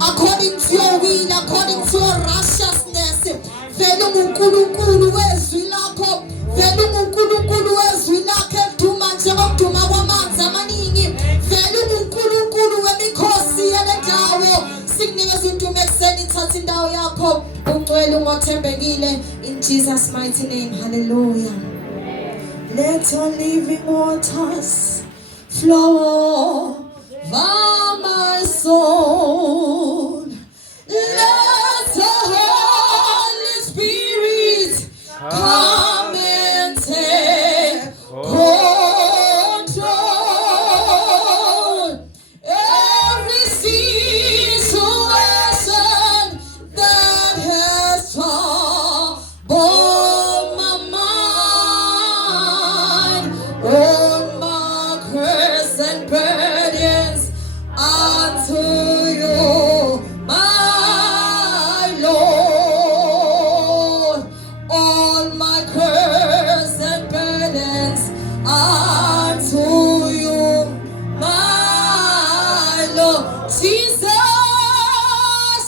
according to your will, according to your righteousness. Vele uNkulunkulu wezwi lakho, vele uNkulunkulu wezwi lakhe duma njengokuduma kwamanzi amaningi, vele uNkulunkulu wemikhosi yendawo. Sikunikeza indumo ekuseni, thatha indawo yakho, ungcwele ungothembekile, in Jesus mighty name. Hallelujah. Let your living waters flow over my soul. Let the Holy Spirit come and take control. Every situation that has troubled my mind, all my cares and burdens unto you, my Lord. All my cares and burdens unto you, my Lord. Jesus,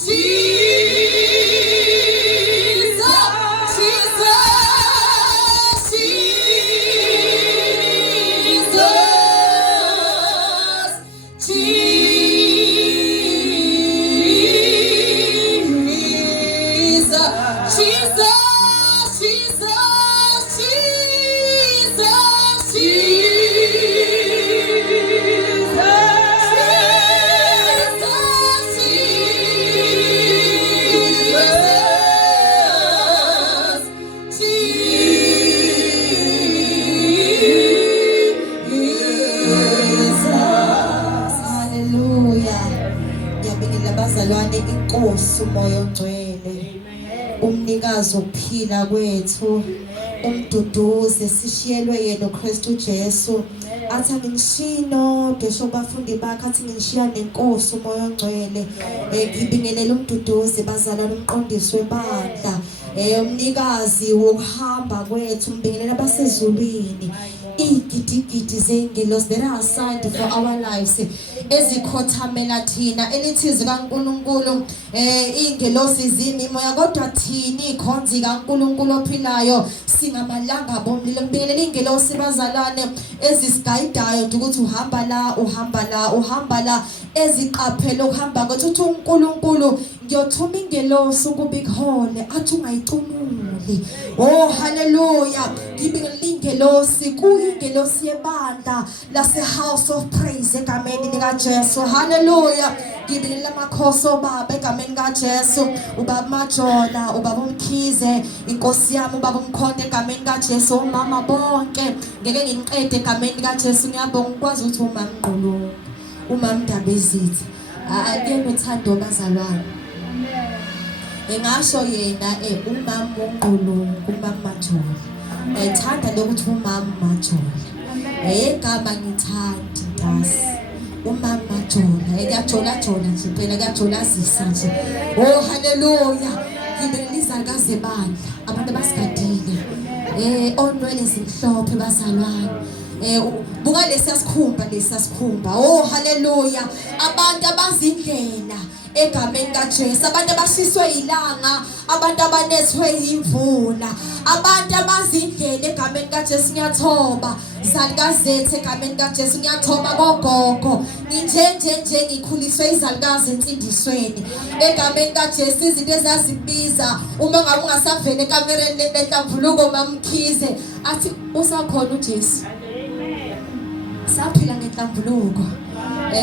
Jesus, Jesus, Jesus, Inkosi umoya ongcwele, umnikazi wokuphila kwethu, umduduze sishiyelwe yena uKristu Jesu. Athi ngishino besho bafundi bakhe, athi ngishiya nenkosi umoya ongcwele. Ngibingelela umduduze bazalwane, umqondisi webandla, umnikazi wokuhamba kwethu, mbingelela abasezulwini, igidigidi zengelosi that are assigned for our lives, ezikhothamela thina elithizi kaNkulunkulu. Ingelosi zimi moya, kodwa thini ikhonzi kaNkulunkulu ophilayo, singamalanga bomlilo. Ngibingelela ingelosi bazalwane ezisigayidayo ukuthi uhamba la, uhamba la, uhamba la, eziqaphela ukuhamba kwethu. Uthi uNkulunkulu ngiyothuma ingelosi ukuba ikhona, athi ungayicumuli. Oh hallelujah. Ngibingelela ingelosi, kuyingelosi yebandla lase House of Praise egameni likaJesu. Hallelujah. Ngibingelela amakhosi obaba egameni kaJesu, ubaba Majola, ubaba uMkhize, inkosi yami ubaba uMkhonto egameni kaJesu, umama bonke ngeke nginiqede egameni kaJesu. Ngiyabonga ukwazi ukuthi umama Mqulungu, umama Ndabezitha, ngiyenothando bazalwane. Engasho yena umama uNqulungu, umama Majola. Ngithanda lokuthi umama Majola. Egama ngithandi ntasi. Umama Majola, kuyajola jola nje phela, kuyajolazisa nje. Oh hallelujah. Ngibingelela izalikazi ebandla, abantu abasigadile. Onwele zimhlophe bazalwane. buka lesikhumba oh haleluya abantu abazindlela egameni kaJesu abantu abashiswe ilanga abantu abanethwe imvula abantu abazindlela egameni kaJesu ngiyathoba izalukazi zethu egameni kaJesu ngiyathoba gogogo nje ngikhuliswe izalukazi entsindisweni egameni kaJesu izinto ezazibiza uma ngabe ungasavele ekamereni lenhlamvuluko mamkhize athi usakhona uJesu saphila ngenhlamvuluko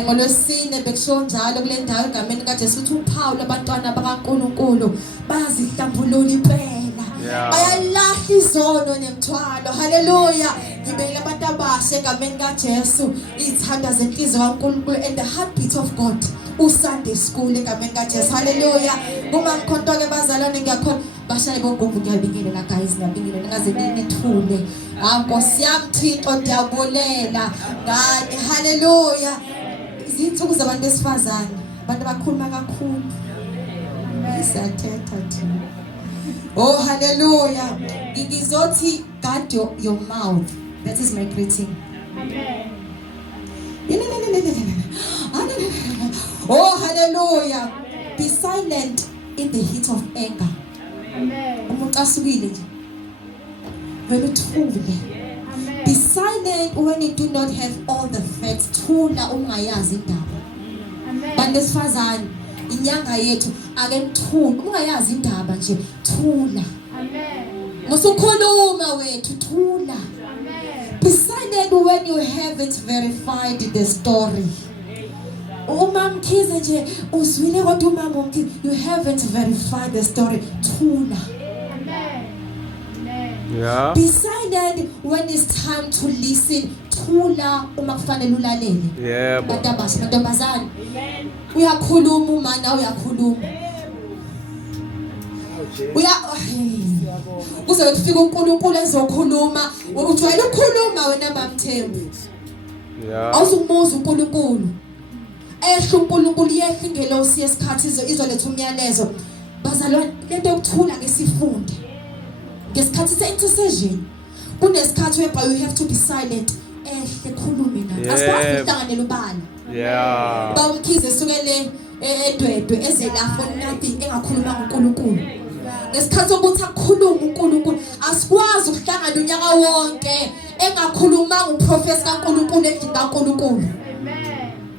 ngolosine bekusho njalo kule ndawo egameni kaJesu uthi uPaul abantwana bakaNkulunkulu bayazihlambulula impela bayalahla izono nemthwalo haleluya ngibekela abantu abasha egameni kaJesu izithanda zenhliziyo kaNkulunkulu and the heartbeat of God uSunday school egameni kaJesu haleluya uma ngikhonto ke bazalwane ngiyakhona bashaye bonke ngiyabingelela guys ngiyabingelela ningaze nithule Nkosi yami Thixo ndiyabulela ngani haleluya izinsuku zabantu besifazane abantu abakhuluma kakhulu isathetha thina oh haleluya ngizothi guard your mouth that is my greeting amen oh hallelujah be silent in the heat of anger amen umuntu asukile nje vele thule be silent when you do not have all the facts thula ungayazi indaba amen bantu besifazane inyanga yethu ake mthula ungayazi indaba nje thula amen musukhuluma wethu thula amen be silent when you haven't verified the story umamkhize nje uzwile kodwa umama umkhize you haven't verified the story thula amen yeah be silent when it's time to listen thula uma kufanele ulalele yebo batabasha mantombazana amen uyakhuluma umana uyakhuluma kuze kufike uNkulunkulu ezokhuluma ujwayele ukukhuluma wena mamthembu yeah awuzumuza uNkulunkulu ehlo uNkulunkulu yehla ingelosi yesikhathi izoletha umyalezo bazalwane lento yokuthula ngesifunde ngesikhathi se-intercession kunesikhathi whereby you have to be silent ehle khulume nathi asikwazi ukuhlanganela ubala yeah bawukhize sukele edwedwe ezelafo nothing engakhuluma ngoNkulunkulu ngesikhathi sokuthi akukhuluma uNkulunkulu asikwazi ukuhlangana unyaka wonke engakhuluma uprofessor kaNkulunkulu endlini kaNkulunkulu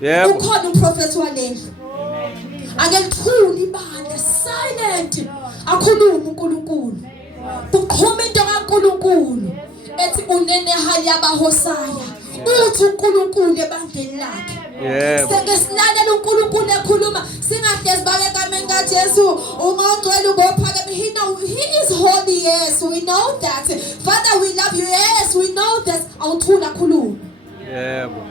yebo ukhona uprofessor walendlu angekuthuli ibandla silent akhuluma uNkulunkulu uqhuma into kaNkulunkulu ethi unene hali abahosaya uthi uNkulunkulu ebandleni lakhe yebo sengesilale uNkulunkulu ekhuluma singahlezi babe egameni kaJesu ungongcwele ubophakeme he is holy yes we know that Father we love you yes we know that awuthula khuluma yebo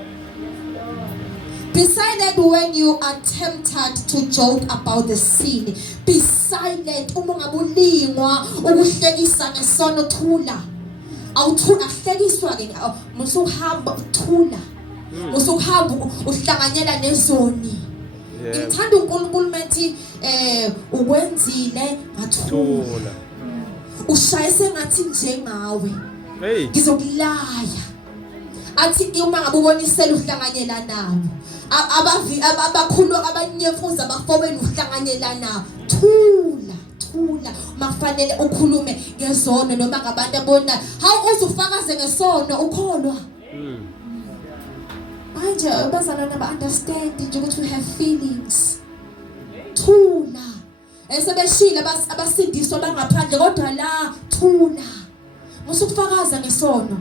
be silent when you are tempted to joke about the sin be silent uma ngabulingwa ukuhlekisa ngesono thula awuthula hlekiswa ke musuhamba thula musuhamba uhlanganyela nezoni ngithanda uNkulunkulu methi ukwenzile ngathula ushayise ngathi njengawe ngizokulaya athi uma ngabe ubonisela uhlanganyela nabo abakhulwa abanyefuza abafowenu uhlanganyela nabo thula mafanele ukhulume ngezono noma ngabantu abona how uzufakaze ngesono ukholwa manje abazalwana ba-understand nje ukuthi we have feelings thula esebeshila abasindiswa bangaphandle kodwa la thula musukufakaza ngesono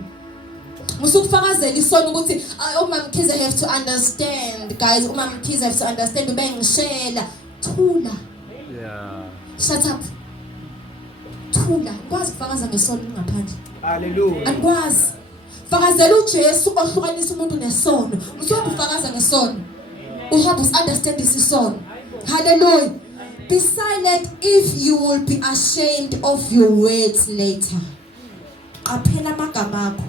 musukufakazela isono ukuthi uMamkhize have to understand guys uMamkhize have to understand ubengishela thula yeah shut up thula kwazi ukufakaza ngesono ngaphandle haleluya akwazi fakazela uJesu ohlukanisa umuntu nesono usukufakaza ngesono uhamba understand isisono haleluya be silent if you will be ashamed of your words later qaphela amagama akho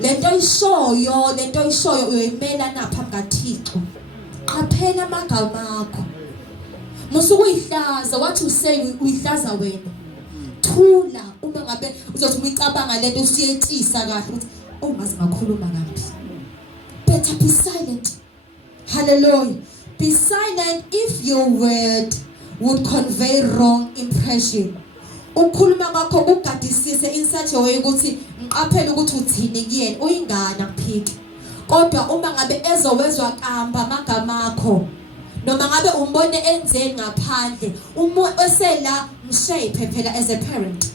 lento ishoyo uyimela napha ngaThixo qaphela amagama akho musukuyihlaza wathi usay uyihlaza wena thula uma ngabe uzothi uyicabanga lento usiyetshisa kahle ukuthi ongazi ngakhuluma ngaphi. Better be silent. Hallelujah. Be silent if your word would convey wrong impression. Ukhuluma ngakho ugadisise in such a way ukuthi ngiqaphela ukuthi uthini kuyena uyingane akuphiki. Kodwa uma ngabe ezowezwa kamba amagama akho noma ngabe umbone enzeni ngaphandle esela mshape phela as a parent.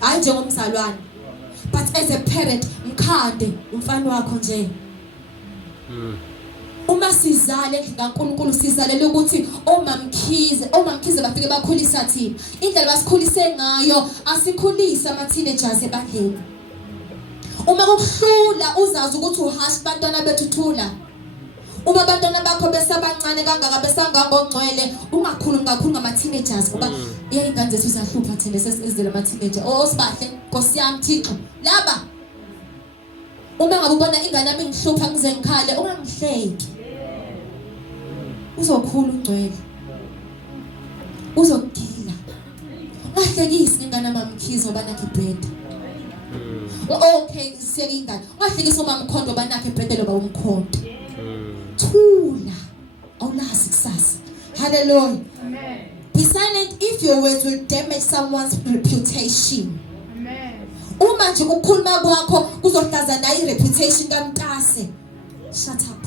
Hayi njengomzalwane. But as a parent mkhande umfana wakho nje. Uma sizale endlini kaNkulunkulu sizalela ukuthi omamkhize bafike bakhulisa thina. Indlela basikhulise ngayo asikhulisa ama teenagers ebandleni. Uma kuhlula uzazi ukuthi uhash bantwana bethu thula. Uma abantwana bakho besabancane kangaka besangangongcwele ungakhulumi kakhulu ngama teenagers ngoba ingane zethu zahlupha thina sesizele ama teenagers. Sibahle Nkosi yami Thixo. Laba uma ngabe ubona ingane yami ngihlupha ngize ngikhale ungangihleki. Uzokhula ungcwele. Uzogila. Ungahlekisi ingane yamamkhize ngoba nakhe ibheda. Okay, siyeke ingane. Ungahlekisi uma mkhondo banakhe ibheda loba umkhondo. Thula. Awulazi kusasa. Hallelujah. Amen. Be silent if your words will damage someone's reputation. Amen. Uma nje ukukhuluma kwakho kuzohlaza nayo ireputation kaMtase. Shut up.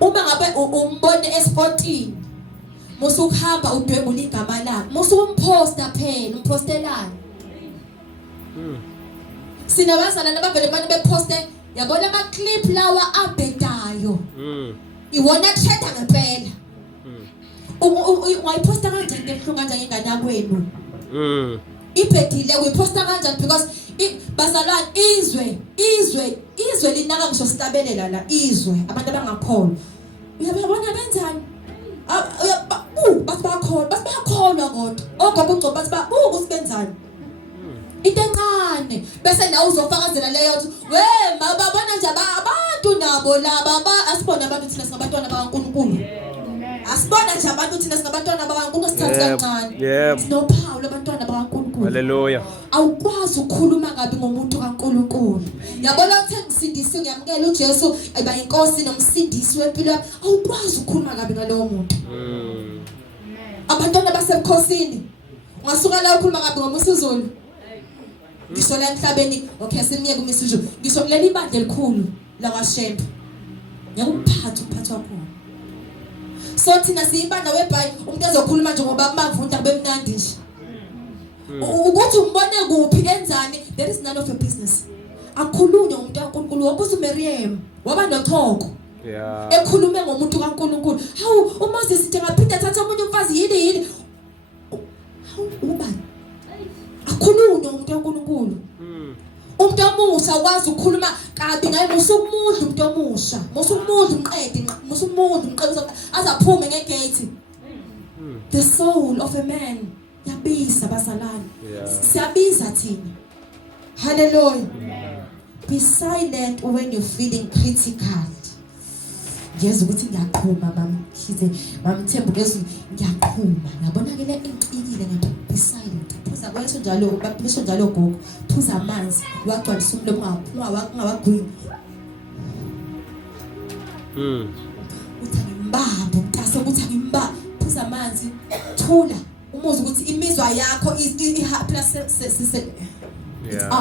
Uma ngabe umbone esportini musukhamba udwebula igama lakhe musumposta phela umpostelani. Sinabazana nabavele manje beposte yabona ama clip lawa abhedayo. Iwona theta ngempela. Ungayiposta kanjani lehlunga kanjani ingane yakwenu? Ibhedile uyiposta kanjani because bazalwane izwe linaka ngisho sitabelela la izwe abantu abangakholwa. Uyabona benzani? Bathi bakholwa kodwa. Ogogo ugcoba bathi usibenzani? Into encane bese nawe uzofakazela leyo uthi we mababona nje abantu nabo laba asibona abantu thina singabantwana bakaNkulunkulu. Asibona nje abantu thina singabantwana bakaNkulunkulu sithatha kancane. Sinophawu labantwana bakaNkulunkulu. Hallelujah. Awukwazi ukukhuluma kabi ngomuntu kaNkulunkulu. Yabona ukuthi ngisindisi ngiyamukela uJesu eba inkosi nomsindisi wempilo yami. Awukwazi ukukhuluma kabi ngalowo muntu. Abantwana basebukhosini ungasuka la ukhuluma kabi ngoMsizulu. Ngisho la emhlabeni okay siniyeke uMsizulu. Ngisho kuleli ibandla elikhulu la kwaShembe. Ngiyakuphatha uphathwa khona. So thina siyibanda weBhayi umuntu ezokhuluma nje ngoba bavunda bemnandi nje. Ukuthi umbone kuphi enzani there is none of your business. Akhulunywe umuntu kaNkulunkulu wabuza uMiriam waba nothoko. Yeah. Ekhulume ngomuntu kaNkulunkulu. Hawu uMoses sithi ngaphinda thatha umuntu umfazi yini. Hawu ubani? Akhulunywe umuntu kaNkulunkulu. Umuntu omusha wazi ukukhuluma kabi ngaye musumudla umuntu omusha. Musumudla umqede, musumudla umqede azaphume ngegate. The soul of a man yabiza bazalwane. Siyabiza thina. Hallelujah. Be silent when you're feeling critical. Ngiyeza ukuthi ngiyaqhuma mamkhize mamthembu ngezwe ngiyaqhuma. Yabona ke le incikile ngathi be silent. Phuza kwethu njalo babisho njalo gogo. Phuza amanzi wagcwalisa umlomo ungawagwini. Uthi ngimbambo mntase ukuthi ngimba phuza amanzi thula umuzi ukuthi imizwa yakho it's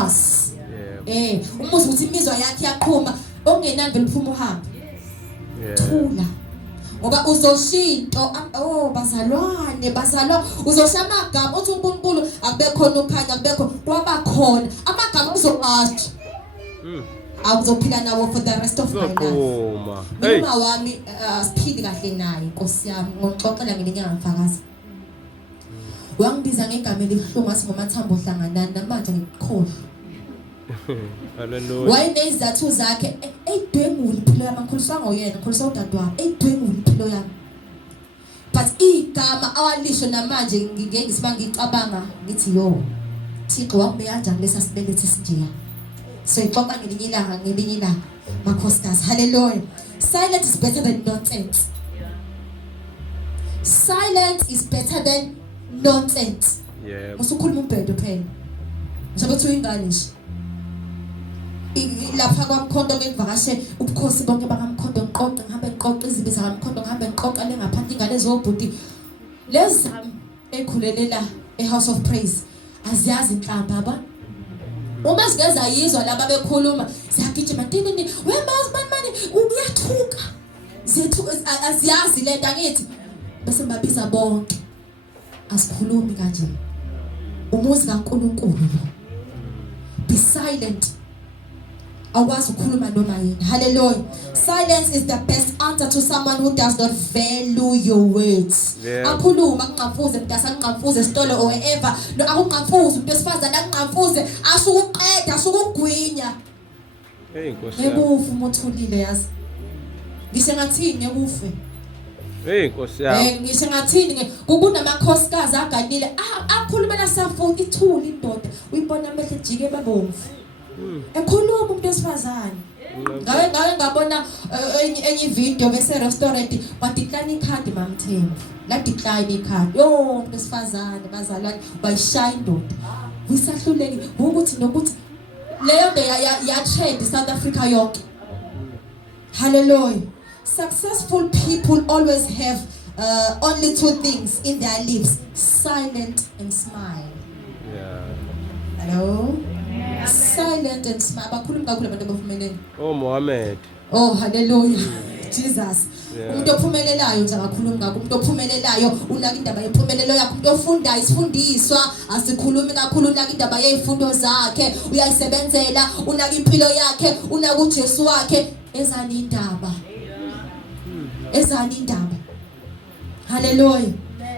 us. Umuzi ukuthi imizwa yakhe yaqhuma ongenandi liphuma uhamba. Thula ngoba uzoshinto bazalwane uzosha amagama uthi uNkulunkulu akubekhona ukhanya akubekho kwabakhona amagama uzoqasha awuzophila nawo for the rest of my life. Uma wami siphili kahle naye Nkosi yami ngoxoxela nginyanga mfakazi wangibiza ngegama elihlungu athi ngomathambo hlanganani namanje ngikhohlwa. Hallelujah. Wayinezathu zakhe eyidwengula impilo yami ngikholiswa ngoyena ngikholiswa udadewami eyidwengula impilo yami. But igama awalisho namanje ngike ngisiba ngicabanga ngithi yo Thixo wami kanjani lesasibelethe sinjeya. So ixoxa ngelinye ilanga makhosikazi. Hallelujah. Silence is better than nonsense. Silence is better than nonsense. Yeah. Musukhuluma umbhedo phela. Njengoba uthi uyingane nje. lapha kwaMkhonto ke ngivakashe ubukhosi bonke bakaMkhonto ngiqoqe ngihambe ngiqoqa izibi zakaMkhonto ngihambe ngiqoqa le ngaphansi ingane zobhuti lezi zami ekhulelela eHouse of Praise aziyazi inhlamba ba uma sigeza yizwa laba bekhuluma siyagijima ntinini wemazi mani uyathuka zethu aziyazi le nto angithi bese babiza bonke asikhulumi kanje umuzi kaNkulunkulu lo be silent awazi ukukhuluma noma yini hallelujah silence is the best answer to someone who does not value your words akhuluma akunqamfuze mntasa akunqamfuze sitolo or wherever no akunqamfuze umuntu esifazana akunqamfuze asukuqeda asukugwinya hey Nkosi ekufa umuthulile yazi ngisho ngathini ekufe hey Nkosi yami ngisho ngathini kunamakhosikazi aganile akhuluma nasafuthi ithuli indoda uyibona amehlo ejike babomvu ekhuluma umuntu esifazane ngawe ngabona enye video bese restaurant badecline ikhadi mamthembu la decline ikhadi umuntu esifazane bazalwane bayishaya indoda wisahluleki ukuthi nokuthi leyo nto ya trend South Africa yonke hallelujah successful people always have only two things in their lives silent and smile hello silent and smile bakhuluma kakhulu abantu abaphumelele Mohammed hallelujah Jesus umuntu ophumelelayo nje akakhulumi ngakho umuntu ophumelelayo unaka indaba yempumelelo yakhe umuntu ofunda isifundiswa asikhulumi kakhulu unaka indaba yezifundo zakhe uyayisebenzela unaka impilo yakhe unaka uJesu wakhe ezani indaba hallelujah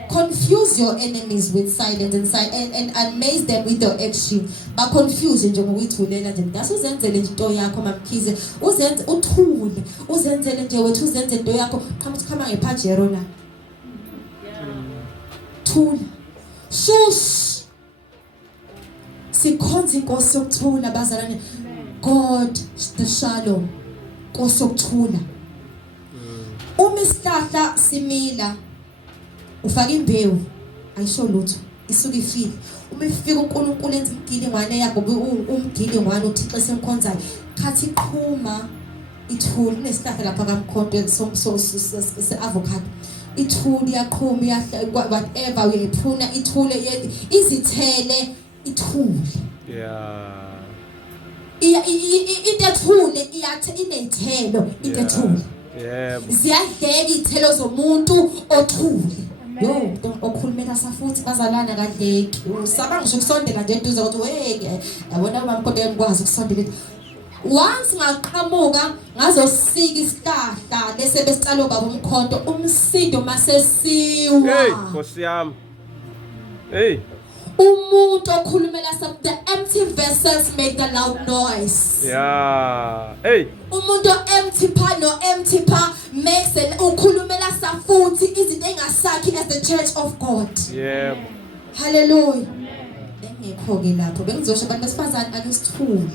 confuse your enemies with silence and amaze them with your action ba confuse nje ngokuyithulela nje ngase uzenzele nje into yakho mamkhize uzenze uthule uzenzele nje wethu uzenze into yakho khama ngepajero la thula shush sikhonza inkosi yokuthula bazalwane God the shalom inkosi yokuthula uma isihlahla simila ufaka imbewu ayisho lutho isuka ifile uma ifika uNkulunkulu enza imgilingwane yakho umgilingwane uThixo esemkhonzayo khathi iqhuma ithuli nesihlahla lapha kaMkhonto se-avocado ithuli yaqhuma yahla whatever uyayiphuna ithule izithele ithuli intethule iyathi inezithelo intethule ziyadleka izithelo zomuntu othule yo okhulumela safuthi bazalana kadleki usaba ngisho ukusondela nje eduze ukuthi yabona uMamkhonto ngikwazi ukusondela once ngaqhamuka ngazosika isihlahla lese besicalo baba uMkhonto umsindo masesiwa hey Nkosi yami hey umuntu okhulumela the empty vessels make the loud noise hey umuntu empty pa makes ukhulumela safuthi izinto engasakhi as the church of God hallelujah engekho ke lapho bengizosho abantu besifazane akusithule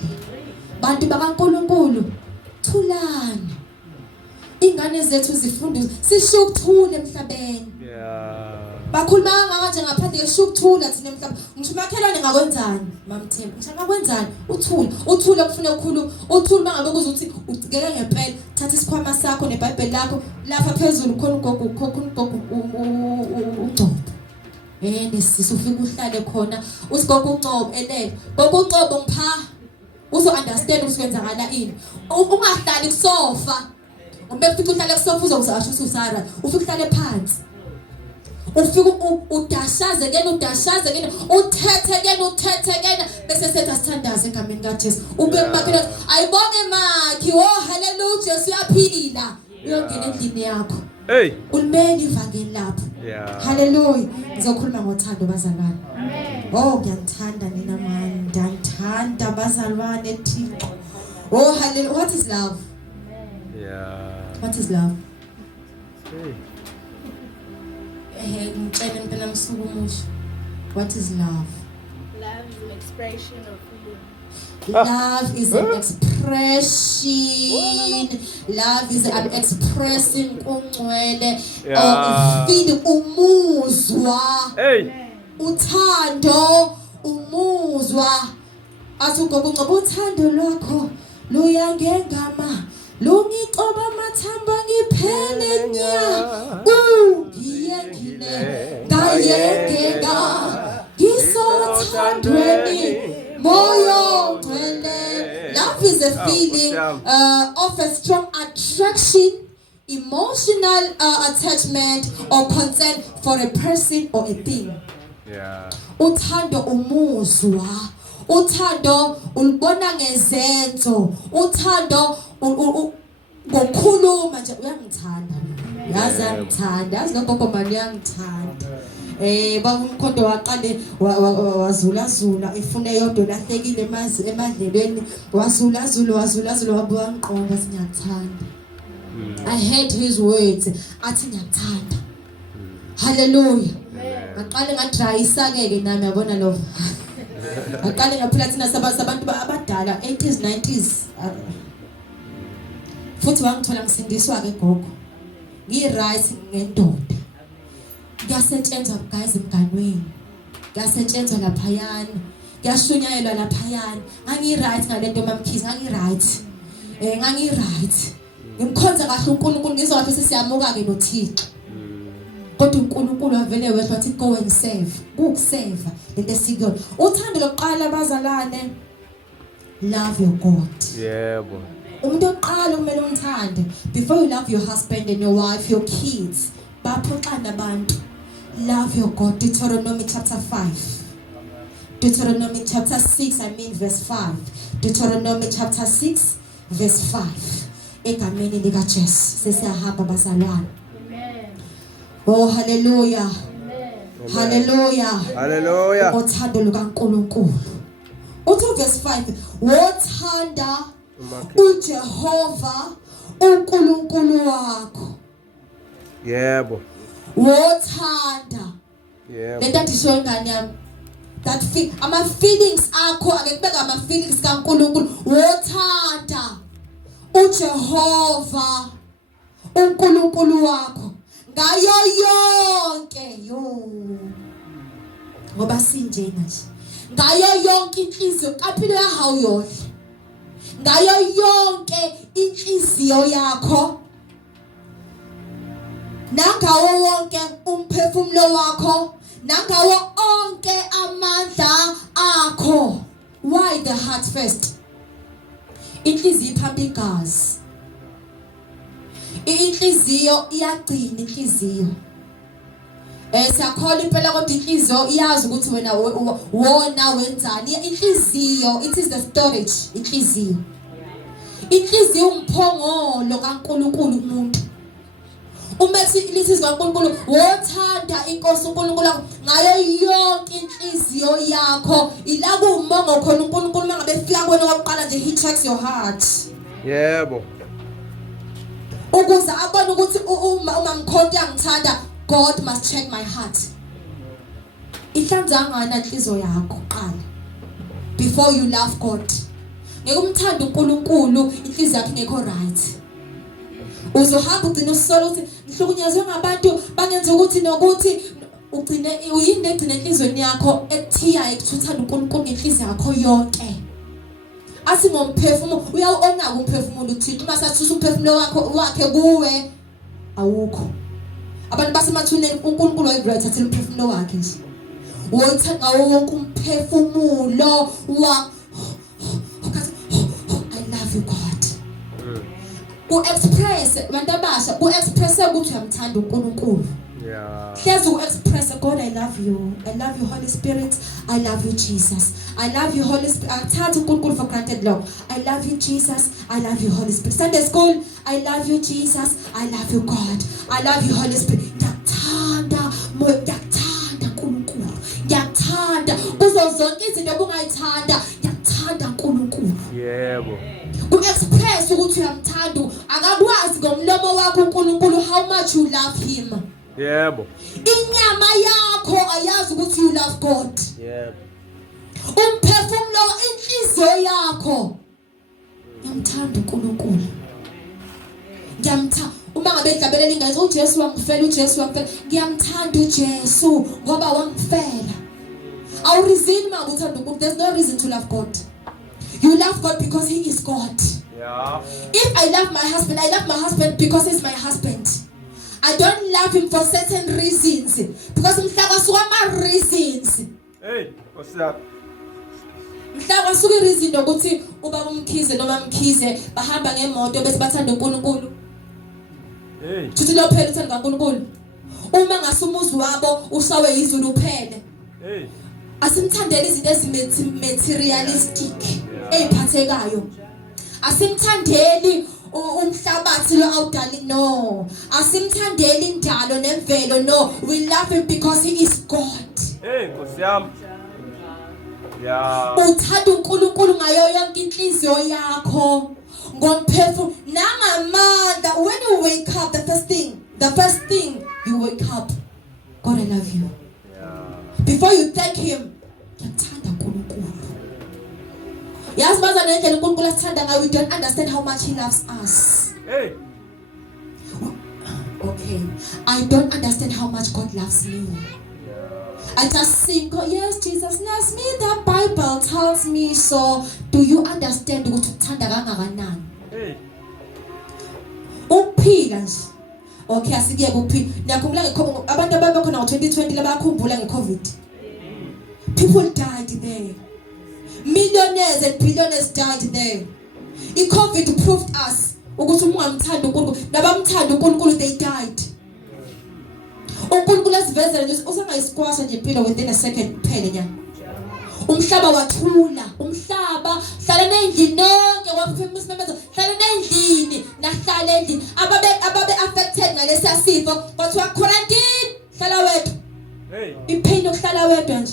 bantu bakaNkulunkulu thulani ingane zethu zifunda sisho ukuthula emhlabeni bakhuluma ngakanje ngaphandle kweshukuthula thina emhlabeni ngisho makhelwane ngakwenzani mamthembu ngisho ngakwenzani uthula kufuna ukukhuluma uthula mangabe kuzuthi ugeke ngempela thatha isikhwama sakho neBhayibheli lakho lapha phezulu khona ugogo uNcobo nesisi ufika uhlale khona usigogo uNcobo elele gogo uNcobo ngipha uzo understand ukusenzakala ini ungahlali kusofa uma ufika uhlale kusofa uzokuzasho ususara ufika uhlale phansi ufika udashaze kena uthethe kena bese setha sithandaze egameni kaJesu ube kubakhela ayibonge makhi hallelujah Jesu uyaphila uyongena endlini yakho hey ulimeni ivangeli lapho hallelujah ngizokhuluma ngothando bazalwane ngiyamthanda nina manje ngiyamthanda bazalwane Thixo hallelujah what is love what is love ngicela impela msukumusho what is love love is an expression of feeling love is an expression love is an expressing ungcwele feel umuzwa uthando umuzwa asugogo uthando lwakho luya ngengama lungicoba amathambo ngiphele nya ngiyekile ngayekeka ngisothandweni moyo ngcwele. Love is a feeling of a strong attraction, emotional attachment or concern for a person or a thing. Yeah. Uthando umuzwa, uthando ulibona ngezenzo, uthando ngokukhuluma nje uyangithanda. Yazi angithanda, yazi nogogo manje uyangithanda. Baba umkhondo waqale wazula efuna yodwa lahlekile emadlelweni wazula wabuya ngiqonda sinyathanda. I heard his words athi ngiyathanda. Hallelujah. Ngaqale ngadrayisa ke nami yabona lo. Ngaqale ngaphila thina sabantu abadala 80s 90s. Futhi wangithola ngisindiswa ke gogo. Ngi-right ngendoda. Ngiyasetshenzwa guys emganweni. Ngiyasetshenzwa laphayana. Ngiyashunyayelwa laphayana. Ngangi-right ngalento mamkhizi, ngangi-right. Ngangi-right. Ngimkhonza kahle uNkulunkulu ngizwa ngathi sisiyamuka ke noThixo. Kodwa uNkulunkulu wavele wethu wathi go and save. Ukusave lento esikuyona. Uthando lokuqala abazalwane. Love your God. Yebo. Umuntu oqala kumele umthande before you love your husband and your wife, your kids. Baphoxana abantu. Love your God. Deuteronomy chapter 5. Deuteronomy chapter 6, verse 5. Deuteronomy chapter 6 verse 5. Egameni lika Jesu sesiyahamba bazalwane. Amen. Oh hallelujah. Amen. Hallelujah. Hallelujah. Uthando lukaNkulunkulu. Uthi verse 5, wothanda uJehova uNkulunkulu wakho. Yebo. Wothanda. Yebo. Lento ndisho ngani yami. That ama feelings akho akekubeka ama feelings kaNkulunkulu. Wothanda uJehova uNkulunkulu wakho ngayo yonke ngoba sinjena nje ngayo yonke inhliziyo kaphilo yahawu yonke ngayo yonke inhliziyo yakho nangawo wonke umphefumulo wakho nangawo onke amandla akho. Why the heart first? Inhliziyo iphampa igazi. Inhliziyo iyagcina inhliziyo. Siyakhola impela kodwa inhliziyo iyazi ukuthi wena wona wenzani. Inhliziyo, it is the storage. Inhliziyo umphongolo kaNkulunkulu kumuntu. Umethi lithi kaNkulunkulu wothanda inkosi uNkulunkulu wakho ngayo yonke inhliziyo yakho. Ila kuumongo khona uNkulunkulu mangabe efika kwena oqala nje he checks your heart. Yebo. Ukuze abone ukuthi uma mkhonto yangithanda, God must check my heart. Ihlanza ngana inhliziyo yakho qala before you love God. Ngeke umthanda uNkulunkulu inhliziyo yakho ingekho right. Uzohamba ugcina usola ukuthi ngihlukunyezwe ngabantu bangenza ukuthi nokuthi ugcine uyini egcina inhlizweni yakho ethiya ekuthanda uNkulunkulu ngenhliziyo yakho yonke. Athi ngomphefumulo uyawona umphefumulo uThixo masathi umphefumulo wakhe kuwe awukho. Abantu basemathuneni uNkulunkulu wayigreat athi umphefumulo wakhe nje. Wothi ngawo wonke umphefumulo wa I love you God. Ku-express abantu abasha ku-express ukuthi uyamthanda uNkulunkulu. Yeah. Hlezi u-express God, I love you. I love you Holy Spirit. I love you Jesus. I love you Holy Spirit. Akuthatha uNkulunkulu for granted lo. I love you Jesus. I love you Holy Spirit. Sunday school, I love you Jesus. I love you God. I love you Holy Spirit. Ngiyakuthanda moya, ngiyakuthanda uNkulunkulu. Ngiyakuthanda kuzo zonke izinto obungayithanda. Ngiyakuthanda uNkulunkulu. Yebo. Ku-express ukuthi uyamthanda akakwazi ngomlomo wakho uNkulunkulu how much you love him. Yebo. Inyama yakho ayazi ukuthi you love God. Yebo. Umphefumulo inhliziyo yakho ngiyamthanda uNkulunkulu. Ngiyamthanda uma ngabe idlabelela ingane uJesu wangifela uJesu wangifela ngiyamthanda uJesu ngoba wangifela. Awu reason uma uthanda uNkulunkulu, there's no reason to love God. You love God because he is God. Yeah. If I love my husband because he's my husband. I don't love him for certain reasons. Because mhlaka reasons. Hey, what's that? Mhlaka suka reason ukuthi ubaba umkhize noma mkhize bahamba ngemoto bese bathanda uNkulunkulu. Hey. Futhi lo phela uthanda kaNkulunkulu. Uma ngasumuzi wabo ushawe izulu uphele. Hey. Asimthandele izinto materialistic eziphathekayo. Asimthandeli umhlabathi lo awudali no. Asimthandeli indalo nemvelo no. We love him because he is God. Hey, Kosiam. Yeah. Uthanda uNkulunkulu ngayo yonke inhliziyo yakho. Ngomphefumulo nangamandla. When you wake up, the first thing you wake up, God, I love you. Yeah. Before you thank him, ngiyamthanda uNkulunkulu. Yazi bazana ngendlela uNkulunkulu asithanda ngayo, we don't understand how much he loves us. Hey. Okay, I don't understand how much God loves me. I just sing, oh, yes, Jesus loves me. The Bible tells me so. Do you understand ukuthi uthanda kangakanani? Hey. Uphila nje. Okay, asike ukuphila. Ngiyakhumbula abantu ababekhona ngo2020 labakhumbula ngeCovid. People died there. Millionaires and billionaires died there. iCovid proved us ukuthi ungamthanda uNkulunkulu nabamthanda uNkulunkulu they died. uNkulunkulu asivezela nje usangayisquasha nje impilo within a second kuphela nya. Umhlaba wathula, umhlaba hlala nendlini nonke wafema isimemeza, hlala nendlini nahlala endlini. Ababe affected ngalesi sifo kwathiwa quarantine, hlala wedwa. Hey. Ipain yokuhlala wedwa nje.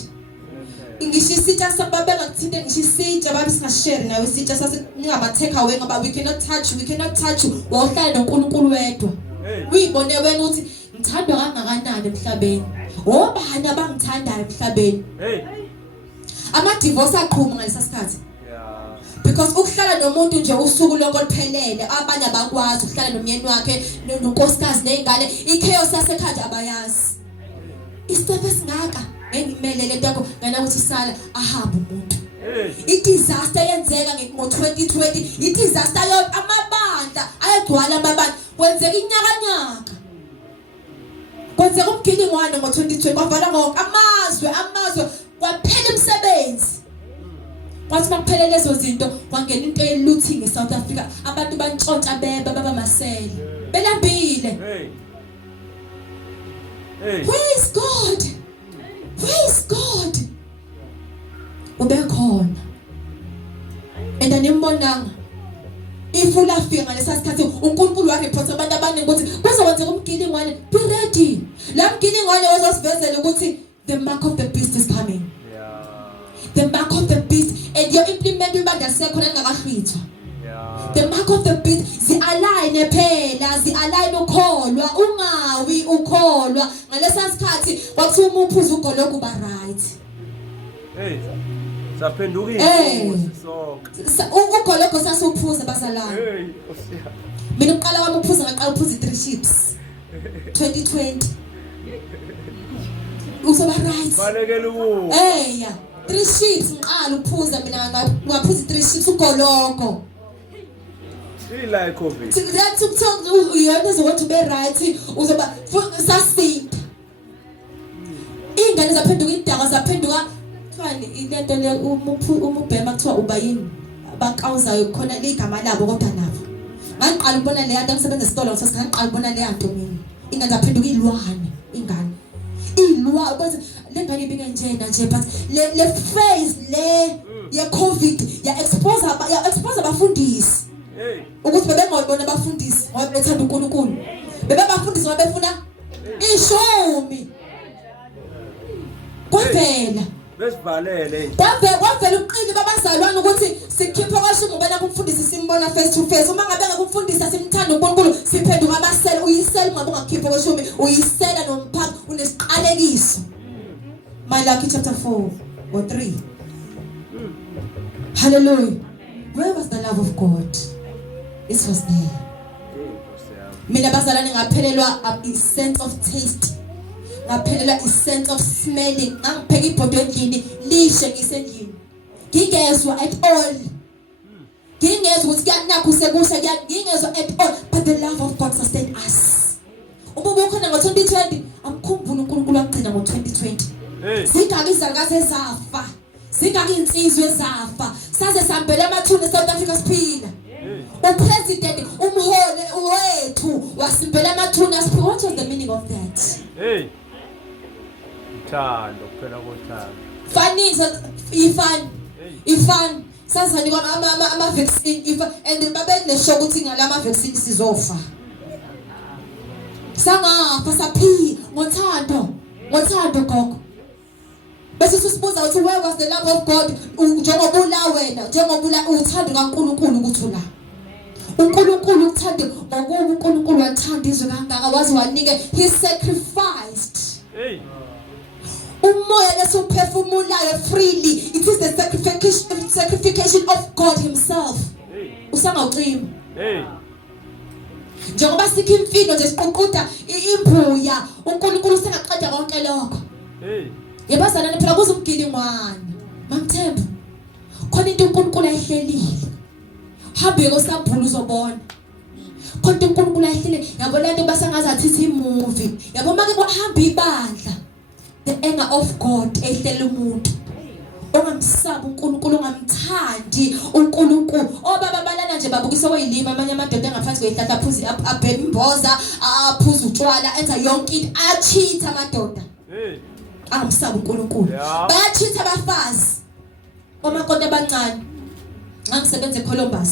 Ngisho isitsha sababe ngakuthinte ngisho isitsha babe singashare nawe isitsha sasingaba take away ngoba we cannot touch you wawuhlala noNkulunkulu wedwa. Uyibone wena ukuthi ngithandwa kangakanani emhlabeni. Obani abangithandayo emhlabeni? Hey. Ama divorce aqhuma ngalesa sikhathi. Yeah. Because ukuhlala nomuntu nje usuku lonke oliphelele abanye abakwazi ukuhlala nomyeni wakhe nonkosikazi nezingane ichaos yasekhaya abayazi. Isitephe singaka ngimele lento yakho ngana ukuthi sala ahamba umuntu. I-disaster yenzeka ngo2020 i-disaster yo amabandla ayegcwala amabandla kwenzeka inyakanyaka. Kwenzeka umgilingwane ngo2020 kwavala konke amazwe kwaphela umsebenzi. Kwathi makuphele lezo zinto kwangena into ye-looting eSouth Africa abantu bantshontsha baba masele belambile. Hey. Where is God? Where is God? Ubekhona. And animbonanga. If ulafika ngalesa sikhathi uNkulunkulu wareport abantu abaningi ukuthi kuzokwenzeka umgilingwane, be ready. La mgilingwane wazosivezela ukuthi the mark of the beast is coming. Yeah. The mark of the beast and you implement ibandla sekhona engakahlwithwa. Yeah. The mark of the beast zi-align phela, zi-align ukholwa, ungawi ukholwa. Ngalesa sikhathi kwathi uma uphuza ugologo ba right. Hey. Saphendukile sonke. Ugologo sasuphuza bazalana. Hey. Mina uqala wami uphuza ngaqala uphuza 3 ships. 2020. Uzoba right. Balekela uwo. Hey ya. 3 ships ngiqala uphuza mina ngaphuza 3 ships ugologo. Like COVID. That to tell you doesn't want to be right. Uzoba sasinda. Ingane zaphenduka indaba zaphenduka thwani ilento le umubhema kuthiwa uba yini abakawuzayo khona ligama labo kodwa nabo. Ngiqala ukubona le yanto ngisebenza esitolo ngiqala ukubona le yanto mina. Ingane zaphenduka ilwane ingane. Ilwa kwenza lengane ibinga njena nje but le phase le ye COVID ya expose abafundisi. Ukuthi bebengayibona abafundisi ngoba bethanda uNkulunkulu. Bebabafundisi ngoba befuna ishumi. Kwaphela. Besivalele. Kwavela uqili babazalwane ukuthi sikhiphe kwashumi ubona kumfundisi simbona face to face. Uma ngabe ngakumfundisa simthanda uNkulunkulu siphenduka abasela uyisela ngabe ungakhiphe kwashumi uyisela nomphako unesiqalekiso. Malaki chapter 4 or 3. Hallelujah. Where was the love of God? It was there. Mina bazalwane ngaphelelwa a sense of taste. Ngaphelelwa a sense of smelling. Ngipheka ibhodo endlini lishe ngisendlini. Ngingezwa at all. ngingezwe ukuthi kuyanakho sekusha ngingezwe at all, but the love of God sustained us. Uma ubukhona ngo-2020 amkhumbula uNkulunkulu wagcina ngo-2020. Zingaki izalukase zafa, zingaki insizwe zafa, saze sambele amathuna eSouth Africa siphila. Upresident umholi wethu wasimbela amathuna siphila. What was the meaning of that? Uthando kuphela kothando. Funny ifan sazani ama vaccine and babene show ukuthi ngalama vaccine sizofa. Sangafa saphi ngothando gogo. Bese sisibuza ukuthi where was the love of God? Njengoba ula wena, njengoba uthando kaNkulunkulu ukuthi ula. uNkulunkulu uthande ngokuba uNkulunkulu wathanda izwe kangaka wazi wanike he sacrificed. Umoya lesophefumulayo freely. It is the sacrification of God himself. Usangawucima. Njengoba sikho imfino nje siququda imbuya uNkulunkulu usengaqeda konke lokho. Yebazana phela kuze umgilingwane. Mamthembu. Khona into uNkulunkulu ayihlelile. Hambe kosabhulu uzobona. Khona uNkulunkulu ayihlelile. Yabona into basangazathi ithi movie. Yabo make kuhamba ibandla. The anger of God ehlela umuntu. Ongamsaba uNkulunkulu ongamthandi uNkulunkulu. Obaba balana nje babukisa kweyilima amanye amadoda engaphansi kwehlahla aphuzi abhema imboza aphuza utshwala enza yonke into achitha amadoda. Angamsaba uNkulunkulu. Bayachitha abafazi. Omakonto abancane. Ngisebenza eColumbus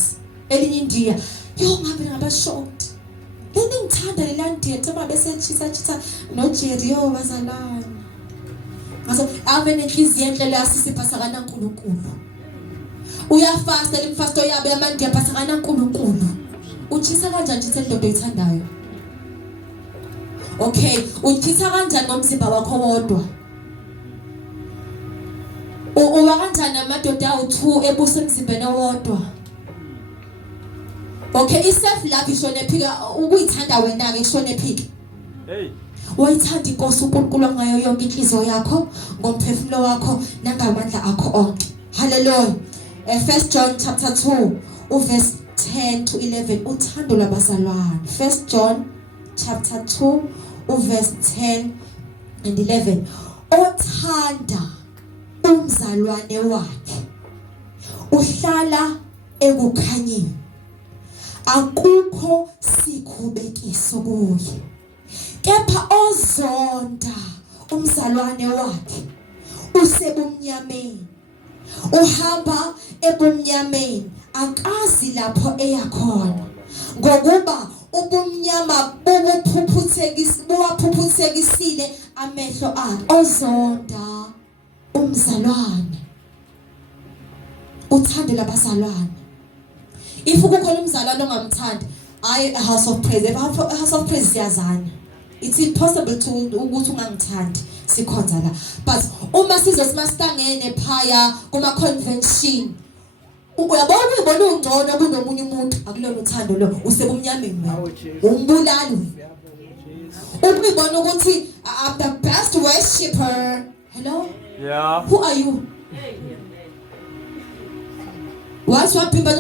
elinye India. Yo ngabe ngabashort. Ngithanda lelandiya thema bese chitha no Jerry bazalana. Ngaso ave nenhliziyo enhle lasisiphatha kana uNkulunkulu. Uyafasta lemfasto yabo yamanje yaphatha kana uNkulunkulu. Uchisa kanjani nje indoda oyithandayo? Okay, uchisa kanjani ngomzimba wakho wodwa? Uwa kanjani amadoda awu2 ebusa emzimbeni owodwa? Okay, iself love ishone phika ukuyithanda wena ke ishone phika. Wayithanda inkosi uNkulunkulu ngayo yonke inhliziyo yakho, ngomphefumulo wakho nangamandla akho onke. Hallelujah. 1 John chapter 2 verse 10 to 11 uthando lwabazalwane. 1 John chapter 2 verse 10 and 11. Othanda umzalwane wakhe uhlala ekukhanyeni. Akukho sikhubekiso kuye. Kepha ozonda umzalwane wakhe usebumnyameni. Uhamba ebumnyameni akazi lapho eyakhona. Ngokuba ubumnyama buwaphuphuzekisile amehlo akhe. Ozonda umzalwane. Uthando labazalwane. If ukukhona umzalwane ongamthandi, I house of praise. House of praise siyazana. It's impossible to ukuthi ungangithandi sikhonza la. But uma sizosimastangene phaya kuma convention, uyabona ungcono kunomunye umuntu akulona uthando lo usebumnyameni wena. Umbulalo. Ubona ukuthi I'm the best worshipper. Hello? Yeah. Who are you? What's what people do?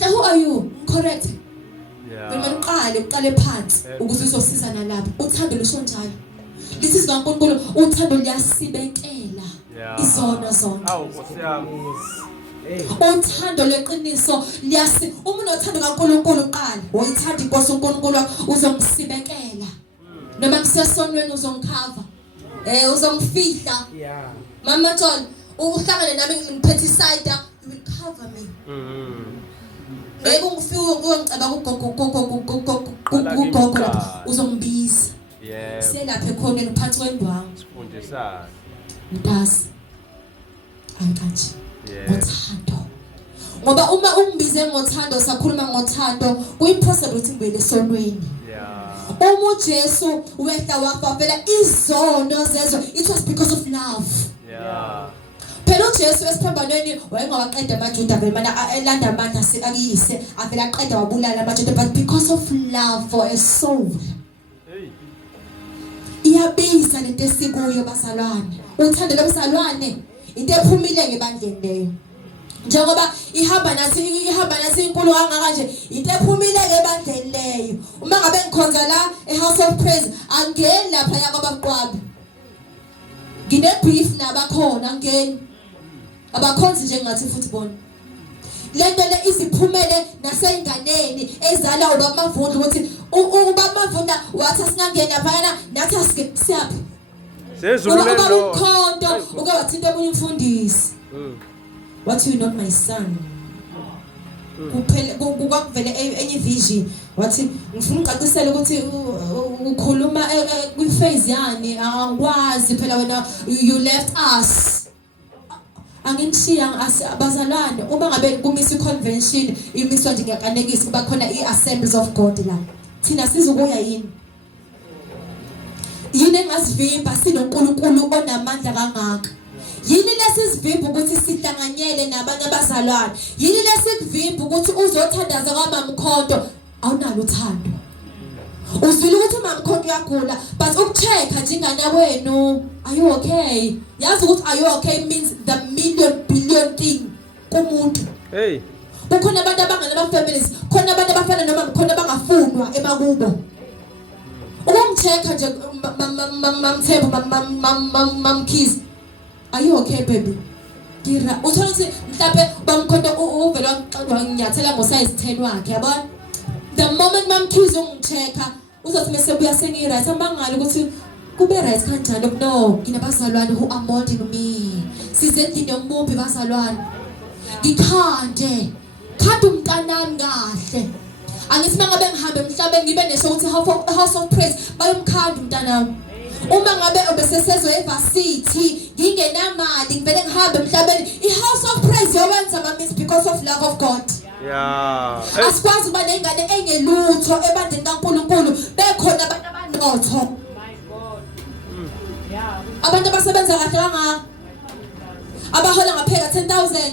Who are you? Correct. Yeah. Uqale phansi ukuze uzosizana lapho. Uthando lushonjalo. This is kaNkulunkulu. Uthando liyasibekela. Izona zonke. Awu Nkosiyami. Uthando leqiniso liyasi. Uma unothando kaNkulunkulu uqala, uyithanda inkosi uNkulunkulu wakho uzomsibekela. Noma kusesonweni uzongikhava. Uzongifihla. Yeah. Mama John, uhlangane nami ngiphethe cider, you will cover me. Ngeke ungifike ngiceba kugogo lapha uzongibiza. Yeah. Selapha ekhoneni phansi kwendwangu. Sifundisana. Ntazi. Ayikanje. Yeah. Ngothando. Ngoba uma ungibize ngothando sakhuluma ngothando, kuyimpossible ukuthi ngibele esonweni. Yeah. Uma uJesu wehla wafa phela izono zezwe, it was because of love. Yeah. Phela uJesu esiphambanweni wayengawaqeda amaJuda vele mana elanda amandla akuyise avela aqeda wabulala amaJuda, but because of love for a soul. Iyabiza lento esikuyo bazalwane. Uthando lomzalwane into ephumile ngebandleni leyo njengoba ihamba nathi inkulu kangaka nje into ephumile ngebandleni leyo uma ngabe ngikhonza la eHouse of Praise angeni lapha yakabaqwabi ngine beef nabakhona ngeni abakhonzi nje ngathi futhi bona lento le iziphumele naseyinganeni ezala ubamavundla ukuthi ubamavundla wathi asingangena phana nathi asike siyaphi Sezulule lo. Ukhonto uke wathinta omunye umfundisi what you not my son kuphela kuvele enye vision wathi ngifuna ucacisela ukuthi ukhuluma kwiphase yani angikwazi phela wena you left us anginishiya abazalwane uma ngabe kumisa iconvention imiswa nje ngiyakanekisa kuba khona iassemblies of God la thina sizokuya yini engasivimba sinoNkulunkulu onamandla kangaka yini lesizivimba ukuthi sihlanganyele nabanye abazalwane yini lesivimba ukuthi uzothandaza kwaMamkhonto awunalo uthando uzwile ukuthi uMamkhonto uyagula but ukuchecka njengana wenu are you okay yazi ukuthi are you okay means the million billion thing kumuntu Hey kukhona abantu abangana families khona abantu abafana noMamkhonto abangafunwa emakubo ukumchecka nje mamthembu mamkhizi are you okay baby Kira uthola ukuthi mhlawumbe bamkhonto uvela wanginyathela ngo-size 10 wakhe yabona the moment mamkhizi ungichecka uzothi mase buya sengi-right amangala ukuthi kube right kanjani no nginabazalwane who are molding me sizendlini yomuphi bazalwane ngikhande umntanami kahle angithi mangabe ngihambe mhlawumbe ngibe nesho ukuthi House of Praise bayomkhanda umntanami uma ngabe obesesezwe evarsity ngingenamali ngivele ngihambe mhlawumbe iHouse of Praise yowenza mamiss because of love of God yeah asikwazi ukuba nengane engelutho ebandleni kaNkulunkulu bekhona abantu abanotho My God. Yeah. abantu abasebenza kahle kangaka abahola ngapheka 10,000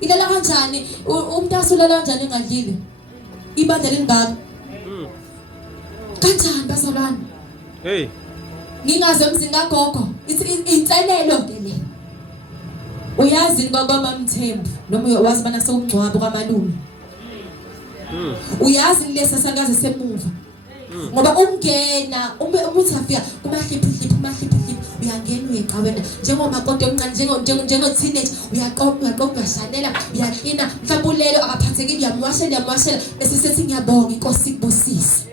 ilala kanjani umuntu asulala kanjani engadlile ibandla lengaka kanjani bazalwane Hey ngingaze emzini kagogo inselelo ke le uyazi ngoba mamthembu noma wazi bana sewungcwabo kaMalume uyazi lesa sakaze semuva ngoba ungena umuthi afika kumahliphi uyangena uyeqawena njengomakoti omncane njengo teenage uyaqoqa shanela uyaklina mhlawumbe ulelo akaphathekile uyamwashela bese sethi ngiyabonga inkosi ikubusise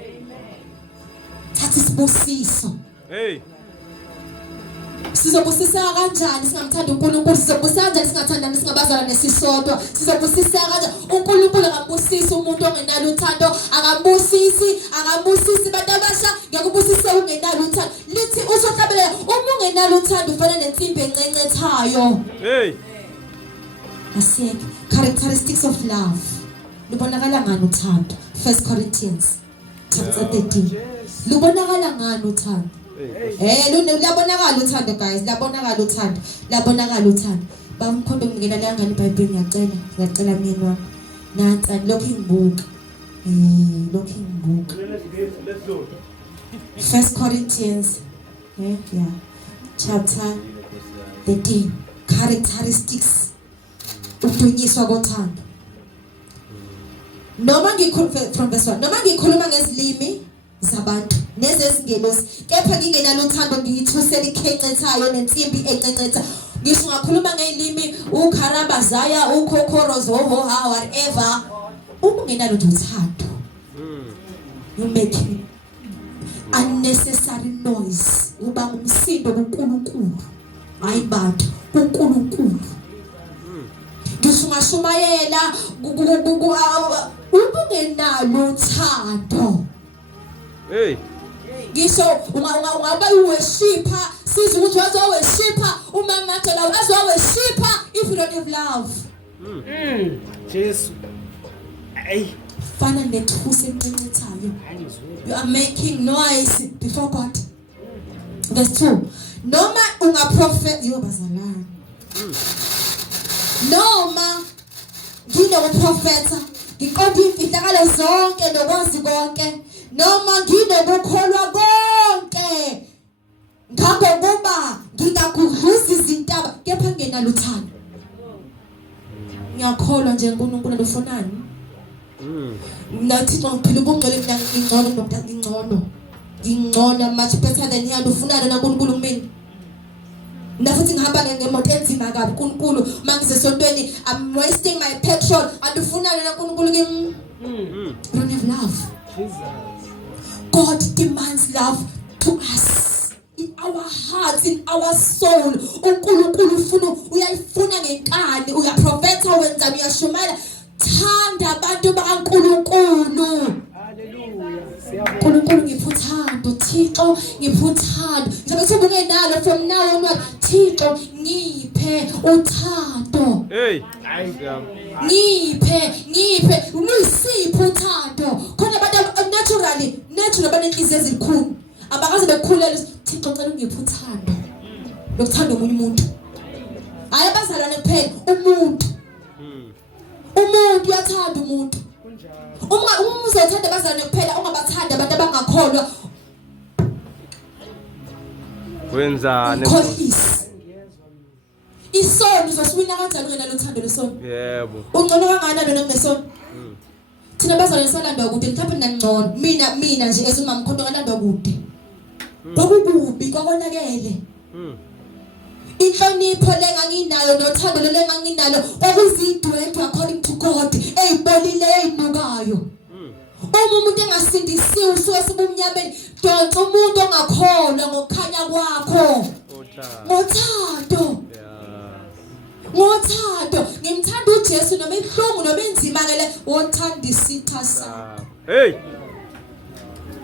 thatha isibusiso Hey sizobusisa kanjani singamthanda uNkulunkulu sizobusisa kanjani singathandani singabazalwane nesisodwa sizobusisa kanjani uNkulunkulu akambusisi umuntu ongenalo uthando akambusisi bantu abasha ngiyakubusisa ungenalo uthando lithi usohlabelela uma ungenalo uthando ufana nensimbi encencethayo Hey asiyeke characteristics of love lubonakala ngani uthando 1 Corinthians chapter 13 lubonakala ngani uthando labonakala uthando guys labonakala uthando bamkhonto ngingena la ngani iBhayibheli ngiyacela mina wami nansi lokho ngibuka let's go 1 Corinthians chapter 13 characteristics udunyiswa kothando noma ngikhuluma from verse 1 noma ngikhuluma ngezilimi zabantu nezezingelosi kepha ngingenalo uthando ngiyithusela ikhencethayo nensimbi encencetha ngisho ngakhuluma ngelimi ukharabazaya ukhokhorozoho whatever ungenalo uthando you make unnecessary noise uba umsindo kuNkulunkulu hayi bantu kuNkulunkulu ngishumayela ungenalo uthando Hey ngisho ungaba uworshipper siza ukuthi wazoworshipper uma ngathi la wazoworshipper if you don't have love Jesus ay fana nethusi encencethayo you are making noise before God verse 2 noma ungaprophet yobazalana noma nginokuprofeta ngiqonda imfihlakalo zonke nokwazi konke noma nginokukholwa konke Ngoba ngingakudluza izintaba kepha ngenalo uthando. Ngiyakholwa nje uNkulunkulu ufunani. Nathi ngiphila ubungcwele mina ngingcono ndokuthi ngingcono. Ngingcono much better than yena ufunani na uNkulunkulu kumina. Nafuthi ngihamba ngemoto enzima kabi uNkulunkulu mangize esontweni I'm wasting my petrol andifunani na uNkulunkulu kimi. Don't have love. God demands love to us in our hearts, in our soul. uNkulunkulu uyayifuna ngenkani, uyaprofetha wenza uyashumayela. Thanda abantu bakaNkulunkulu. Hallelujah. uNkulunkulu ngiphuthando, Thixo ngiphuthando. Ngizobe sebungenalo from now on. Thixo ngiphe uthando. Hey. Ngiphe uyisipho uthando. Khona abantu natural abanenhliziyo ezikhulu. Abakaze bekhulela Thixo cela ungiphe uthando. Lokuthanda omunye umuntu. Hayi abazalwane kuphela, umuntu. Umuntu uyathanda umuntu. Uma uzothanda abazalwane kuphela ungabathanda abantu abangakholwa. Wenzani? Isono uzoswina kanjani ngenalo uthando lesono? Yebo. Ungcono kangakanani noma ngesono? Thina bazalwane salandwa kude mhlawumbe nangcono. Mina nje esuma mkhonto ngalandwa kude. Kwakukubi kwakonakele. Inhlonipho lenganginayo nothando lenganginalo kwakuzidwedwe according to God ezibolile ezinukayo. Uma umuntu engasindisiwe usuke sebumnyameni donsa umuntu ongakholwa ngokukhanya kwakho. Ngothando. Ngothando ngimthanda uJesu noma ihlungu noma enzima ngale wothanda isitha sakho. Hey.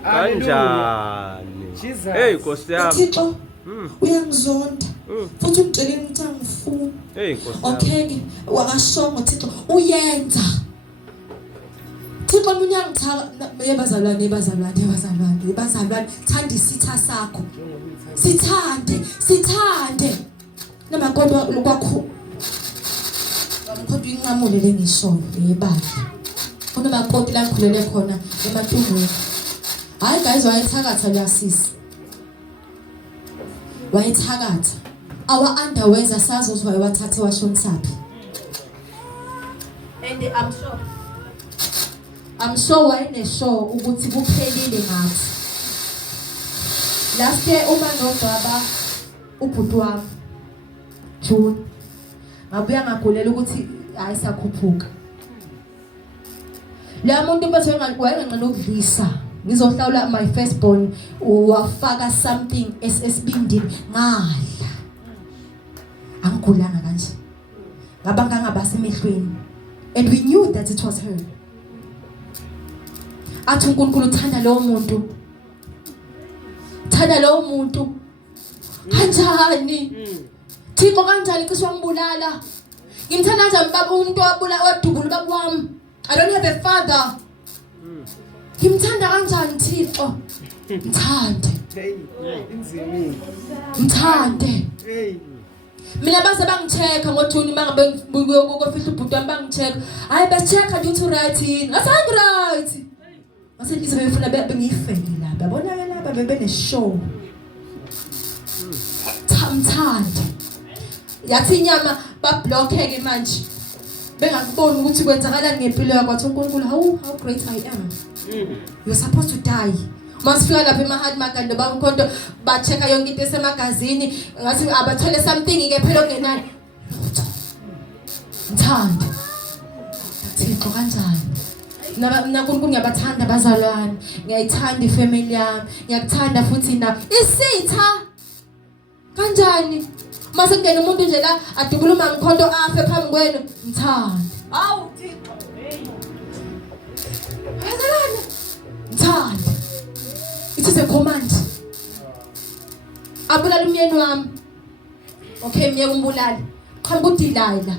Kanjani? Hey Nkosi yami. Thixo uyangizonda. Futhi ungicela ukuthi angifuni. Hey Nkosi. Okay, wakashongo Thixo uyenza. Thixo mina ngithaka yebazalwane thanda isitha sakho. Sithande. Namakodwa kwakho. Kodwa inqamule lengishoyo yebandla. Kunamakoti la ngikhulele khona ematungweni. Hayi guys wayethakatha lasisi. Wayethakatha. Our underwears asazozwa wathathe washonisaphi. And I'm sure wayeneshow ukuthi kuphelile ngathi. Last year uma nobaba ubhuti wami June ngabuya ngagulela ukuthi ayisakhuphuka. La muntu bese wayenganqena ukudlisa. Ngizohlawula my firstborn wafaka something esibindini ngadla. Angigulanga kanje. Ngabanga ngabasa emehlweni. And we knew that it was her. Athi uNkulunkulu uthanda lo muntu. Thanda lo muntu. Kanjani? Thixo kanjani kuswangibulala? Ngimthanda kanjani baba umuntu wadubula baba wami? I don't have a father. Ngimthanda kanjani Thixo? Mthande. Mthande. Mina base bangicheka ngoJuni mangabe ngokufihla ubhuti wami bangicheka. Hayi becheka nje uthi right yini? Ngasangi right. Mase lize befuna bengifele lapha. Yabona ke lapha bebene show. Mthande. Yathi inyama ba block ke manje. Bengakuboni ukuthi kwenzakalani ngempilo yakho athi uNkulunkulu how great I am. You're supposed to die. Masifika lapha eMahad Maganda bamkhonto ba check yonke into esemagazini ngathi abathole something ke phela ongenani. Mthanda. Thixo kanjani? Mina uNkulunkulu ngiyabathanda abazalwane, ngiyayithanda ifamily yami, ngiyakuthanda futhi na isitha. Kanjani? Mase kungena umuntu nje la adubula umangkhonto afe phambi kwenu, mthanda. Awu Thixo. Bazalwane. Mthanda. It is a command. Abulala umyeni wami. Okay, myeke umbulala. Qhamuka uDelilah.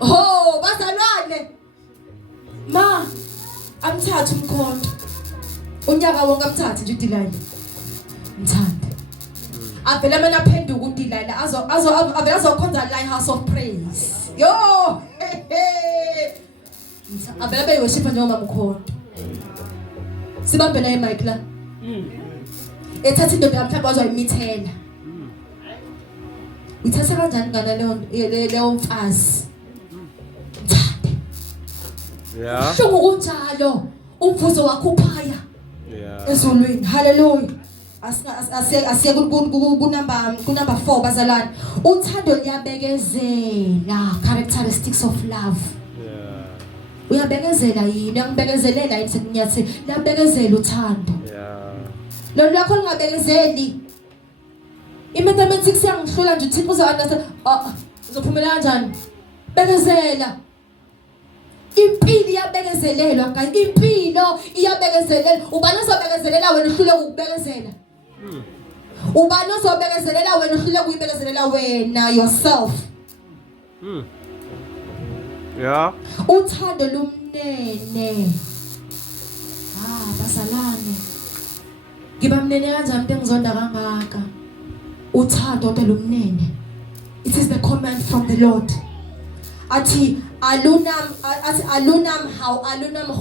Oh, bazalwane. Ma, amthatha umkhonto. Unyaka wonke amthatha nje uDelilah. Mthanda. Avela mina aphenduka uDelilah azokhonza la house of praise. Yo! Avela beyoshipha njengoba mkhonto. Sibambe naye mic la. ethatha indoda mhlawumbe wazoyimithela uthatha kanjani ngana leyo mfazi thande Yeah. shongo kunjalo umvuzo wakho uphaya Yeah. ezulwini haleluya asiye kunumber 4 bazalwane uthando liyabekezela characteristics of love Yeah. uyabekezela yini angibekezelela yini sekunyathi liyabekezela uthando Yeah. lo lakho lingabekezeli imathematics yangihlula nje uThixo uzounderstand uzophumela kanjani bekezela impilo iyabekezelelwa guys impilo iyabekezelela ubani ozobekezelela wena uhlule ukubekezela ubani ozobekezelela wena uhlule ukuyibekezelela wena yourself Yeah. uthando lumnene bazalwane ngiba mnene kanjani into engizonda kangaka uthando lumnene it is the command from the Lord athi alunam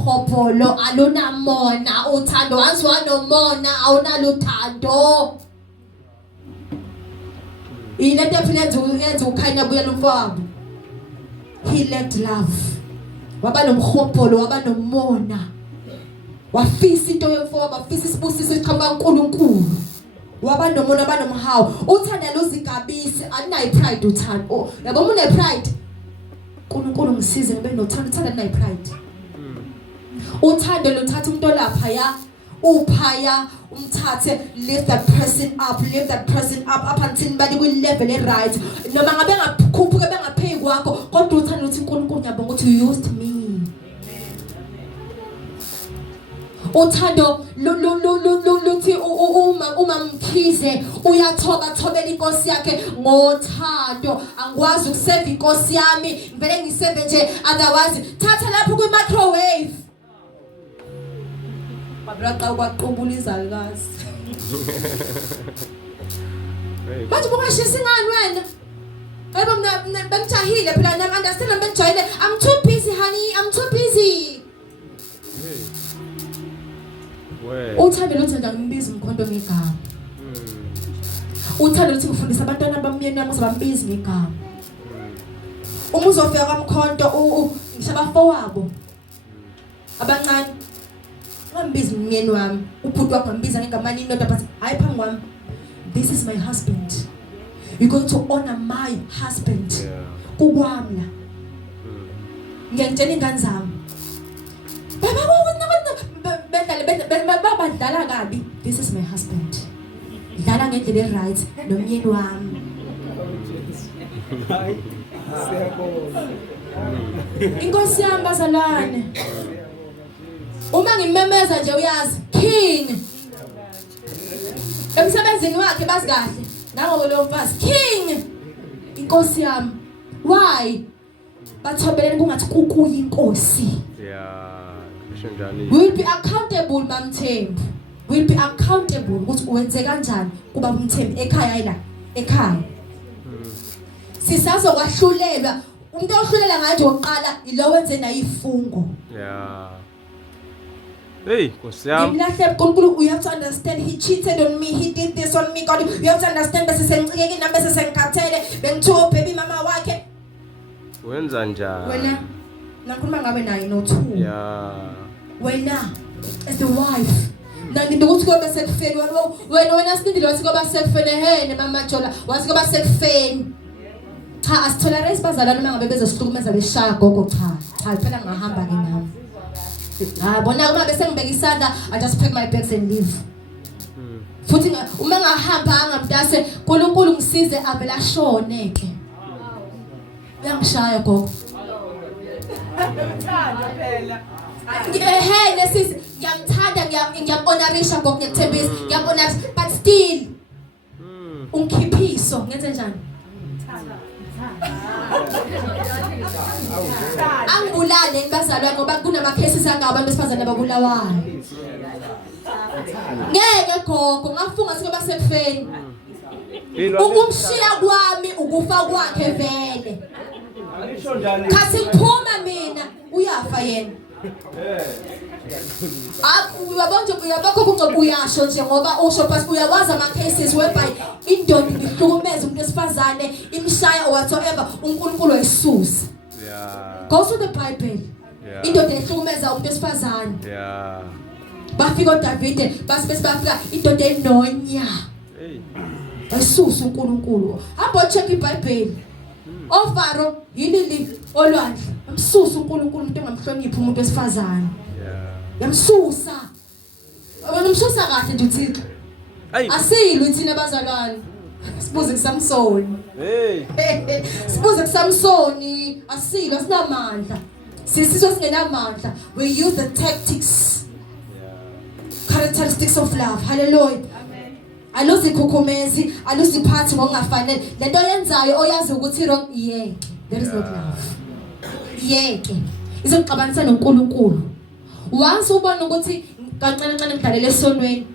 hopolo alunam mona uthando waziwa nomona awunaluthando ile nto yenza ukhanya buya lumfabo he lacked love waba nomhopolo waba nomona wafisa into yemfobo wafisa isibusiso esiqhamuka kuNkulunkulu waba nomona waba nomhawu uthanda luzigabisi alinayi pride uthando yabo uma une pride uNkulunkulu ngisize ngibe nothando uthanda alinayi pride uthando luthatha umuntu olapha ya uphaya umthathe lift that person up until bali ku level right noma ngabe ngakhuphuka bengapheki kwakho kodwa uthando uthi uNkulunkulu ngiyabonga ukuthi you used me uthando luthi uma Mkhize uyathobela inkosi yakhe ngothando angikwazi ukuseva inkosi yami ngivele ngiseve nje otherwise thatha lapho kwi microwave babraqa kwaqubula izalukazi manje bungashisa ingani wena hayibo mina bengijahile phela nami understand bengijahile I'm too busy honey I'm too busy uthando luthanda ngimbiza umkhonto ngegama uthando luthi ngifundisa abantwana bamyeni nami uzabambiza ngegama uma uzofika kwamkhonto ngishaba wabo abancane ngambiza umyeni wami ubhuti wakho ngambiza ngegama indoda but hayi phambi kwami this is my husband you're going to honor my husband kukwami la ngiyangitshela ingane zami badlala kabi this is my husband dlala ngendlela right nomyeni wami inkosi yami bazalwane uma ngimemeza nje uyazi king emsebenzini wakhe bazi kahle nangoku lo mfazi king inkosi yami why bathobeleni kungathi kukuyi inkosi we'll be accountable mamthembu we'll be accountable ukuthi uwenze kanjani kuba umthembu ekhaya la ekhaya sisazokwahlulela umuntu ohlulela nganje oqala ilo wenze na ifungo Hey, Kosiam. You have to understand he cheated on me, he did this on me, God. You have to understand bese sengcikeke na bese sengikhathele bengithiwa baby mama wakhe Wenza njani? Wena nakhuluma ngabe naye no two. Wena as the wife nandi ukuthi kobe sekufeni wena sinindile wathi kobe sekufeni hene mama Jola wathi kobe sekufeni cha asitholerate bazalana mangabe bezosihlukumeza beshaya gogo cha phela ngahamba ke nami bona uma bese ngibeka isandla I just pack my bags and leave futhi uma ngahamba ngamntase uNkulunkulu ngisize avela shone ke uyangishaya gogo phela nesisi ngiyamthanda ngiyamhonorisha gogo ngiyethembisa ngiyamhonora but still ungikhiphiso ngenze njani angibulale ngibazalwane ngoba kunama cases angabantu besifazane ababulawayo ngeke gogo ngafunga sike basekufeni ukumshiya kwami ukufa kwakhe vele kasi ngiphuma mina uyafa yena Uyabona uyabakho kungcobo uyasho nje ngoba usho but uyawazi ama cases whereby indoda ihlukumeza umuntu wesifazane imshaya or whatsoever uNkulunkulu ayisusa. Yeah. Go to the Bible. Yeah. Indoda ihlukumeza umuntu wesifazane. Yeah. Bafika uDavid base bafika indoda enonya. Hey. Ayisusa uNkulunkulu. Hamba check iBible. Ofaro yilili olwandle. Amsusa uNkulunkulu umuntu engamhloniphi umuntu wesifazane. Yeah. Yamsusa. Wamsusa kahle nje uThixo. Hey. Asilwe thina bazalwane. Sibuze kuSamson. Hey. Sibuze kuSamson, asilwe sinamandla. Sisizwe singenamandla. We use the tactics. Characteristics of love. Hallelujah. Amen. Aluzi khukhumezi, aluzi phathi ngokungafanele. Lento yenzayo oyazi ukuthi wrong yeke. There is not love. Yeke. Izokuxabanisa noNkulunkulu. Once ubona ukuthi kancane kancane ngidalele esonweni.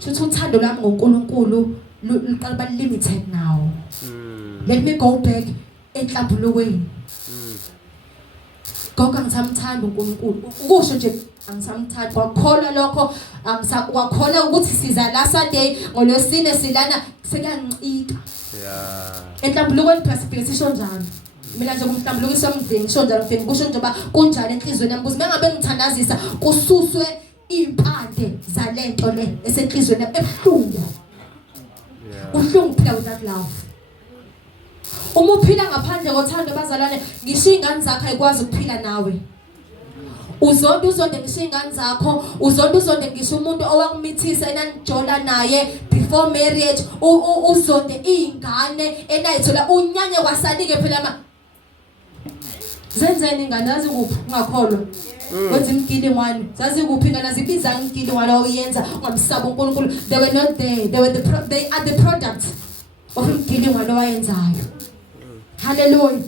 Futhi uthando lami ngoNkulunkulu luqala limited now. Let me go back enhlambulukweni. Gogo ngisamthanda uNkulunkulu. Ukusho nje angisamthanda kwakholwa lokho wakholwa ukuthi siza la Sunday ngolwesine silana sekuyancika. Yeah. Enhlambulukweni perspective sisho njalo. Mina nje kumhlambulukisa umndeni sho njalo mfeni kusho nje ba kunjani enhlizweni yami kuze mengabe ngithandazisa kususwe impande zalento le esenhlizweni yami ebuhlungu. Uhlungu phela without love. Uma uphila ngaphandle kothando bazalwane ngisho ingane zakho ayikwazi ukuphila nawe. Uzonde ngisho ingane zakho, uzonde ngisho umuntu owakumithisa enanijola naye before marriage, uzonde ingane enayithola unyanye kwasalike phela zenzeni ingane yazi kuphi ungakholwa. Wenza imgilingwane. Zazi kuphi ingane zibiza imgilingwane oyenza ungamsaba uNkulunkulu. They were not there. They are the product of imgilingwane owayenzayo. Hallelujah.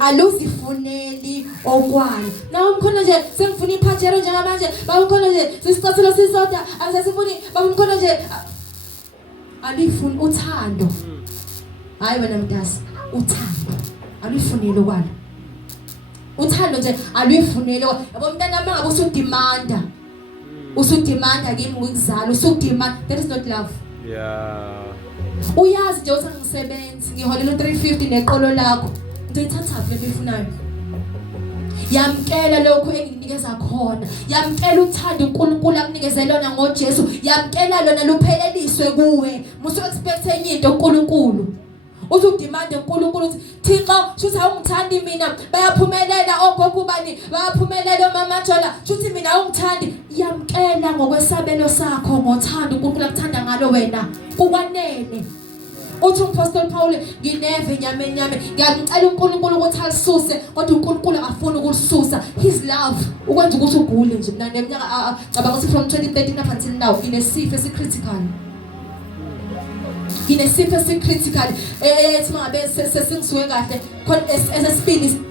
Aluzifuneli okwalo. Na umkhona nje sengifuna iphajero njengamanje. Bawukhona nje sisicathula sisoda angisasifuni bawukhona nje alifuni uthando. Hayi wena mntasi uthando. Alufuneli okwalo. Uthando nje alufuneli. Yabo mntana mangabe usudimanda. Usudimanda kimi ngikuzala usudimanda. That is not love. Yeah. Uyazi nje uthi ngisebenzi ngiholela 350 neqolo lakho. Ngithatha phi lebifunayo. Yamkela lokho enginikeza khona. Yamkela uthando uNkulunkulu akunikeze lona ngoJesu. Yamkela lona lupheleliswe kuwe. Musu expect enye into uNkulunkulu. Uzudimanda uNkulunkulu uthi Thixo shuthi awungithandi mina bayaphumelela ogogo bani bayaphumelela omama Jola shuthi mina awungithandi. Yamkela ngokwesabelo sakho ngothando uNkulunkulu akuthanda ngalo wena kukwanele. Uthi uMapostle Paul ngineve nyame ngiyacela uNkulunkulu ukuthi alisuse kodwa uNkulunkulu akafuni ukulisusa. His love ukwenza ukuthi ugule nje mina neminyaka cabanga ukuthi from 2013 up until now inesifo esicritical. Inesifo esicritical ethi mangabe sesingisuke kahle khona esesibili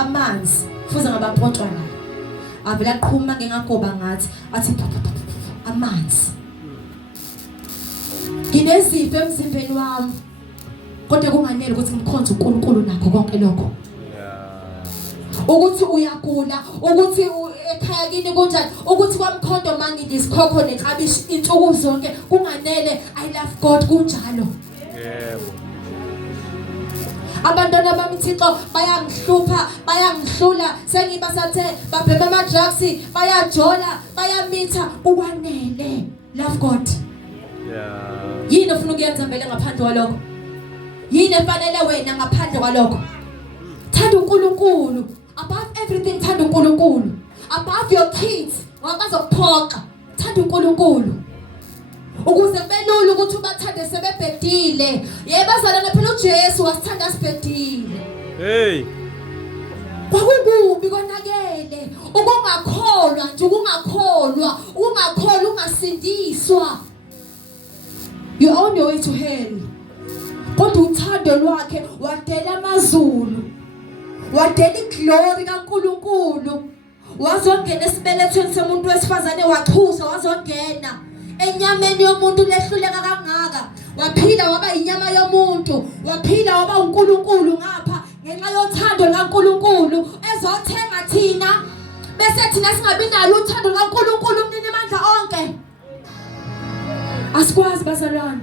amanzi futhi ngabapotshwa la. Avela qhuma ngengagoba ngathi athi amanzi. Nginezipho emzimbeni wami kodwa kunganele ukuthi ngikhonze uNkulunkulu nakho konke lokho. Ukuthi uyagula ukuthi ekhaya kini kunjani ukuthi kwamkhondo mangidi isikhokho neklabishi insuku zonke kunganele I love God kunjalo. Yebo. Abantwana bami Thixo bayangihlupha bayangihlula sengibasathe babhema ama drugs bayajola bayamitha ukwanele love God. Yeah. Yini ufuna ukuyenza mbele ngaphandle kwalokho? Yini efanele wena ngaphandle kwalokho? Thanda uNkulunkulu above everything. Thanda uNkulunkulu above your kids. Wabazokuphoqa. Thanda uNkulunkulu ukuze kubelula ukuthi ubathande sebebhedile. Yebazalana phela uJesu wasithanda sibhedile. Hey. Kwakukubi konakele ukungakholwa nje ukungakholwa ungasindiswa. You're on your way to hell. Kodwa uthando lwakhe wadela amazulu. Wadela iglory kaNkulunkulu. Wazongena esibelethweni somuntu wesifazane wachusa wazongena enyameni yomuntu lehluleka kangaka. Waphila waba inyama yomuntu. Waphila waba uNkulunkulu ngapha ngenxa yothando likaNkulunkulu ezothenga thina bese thina singabi nalo uthando lukaNkulunkulu umnini amandla onke. Asikwazi bazalwane.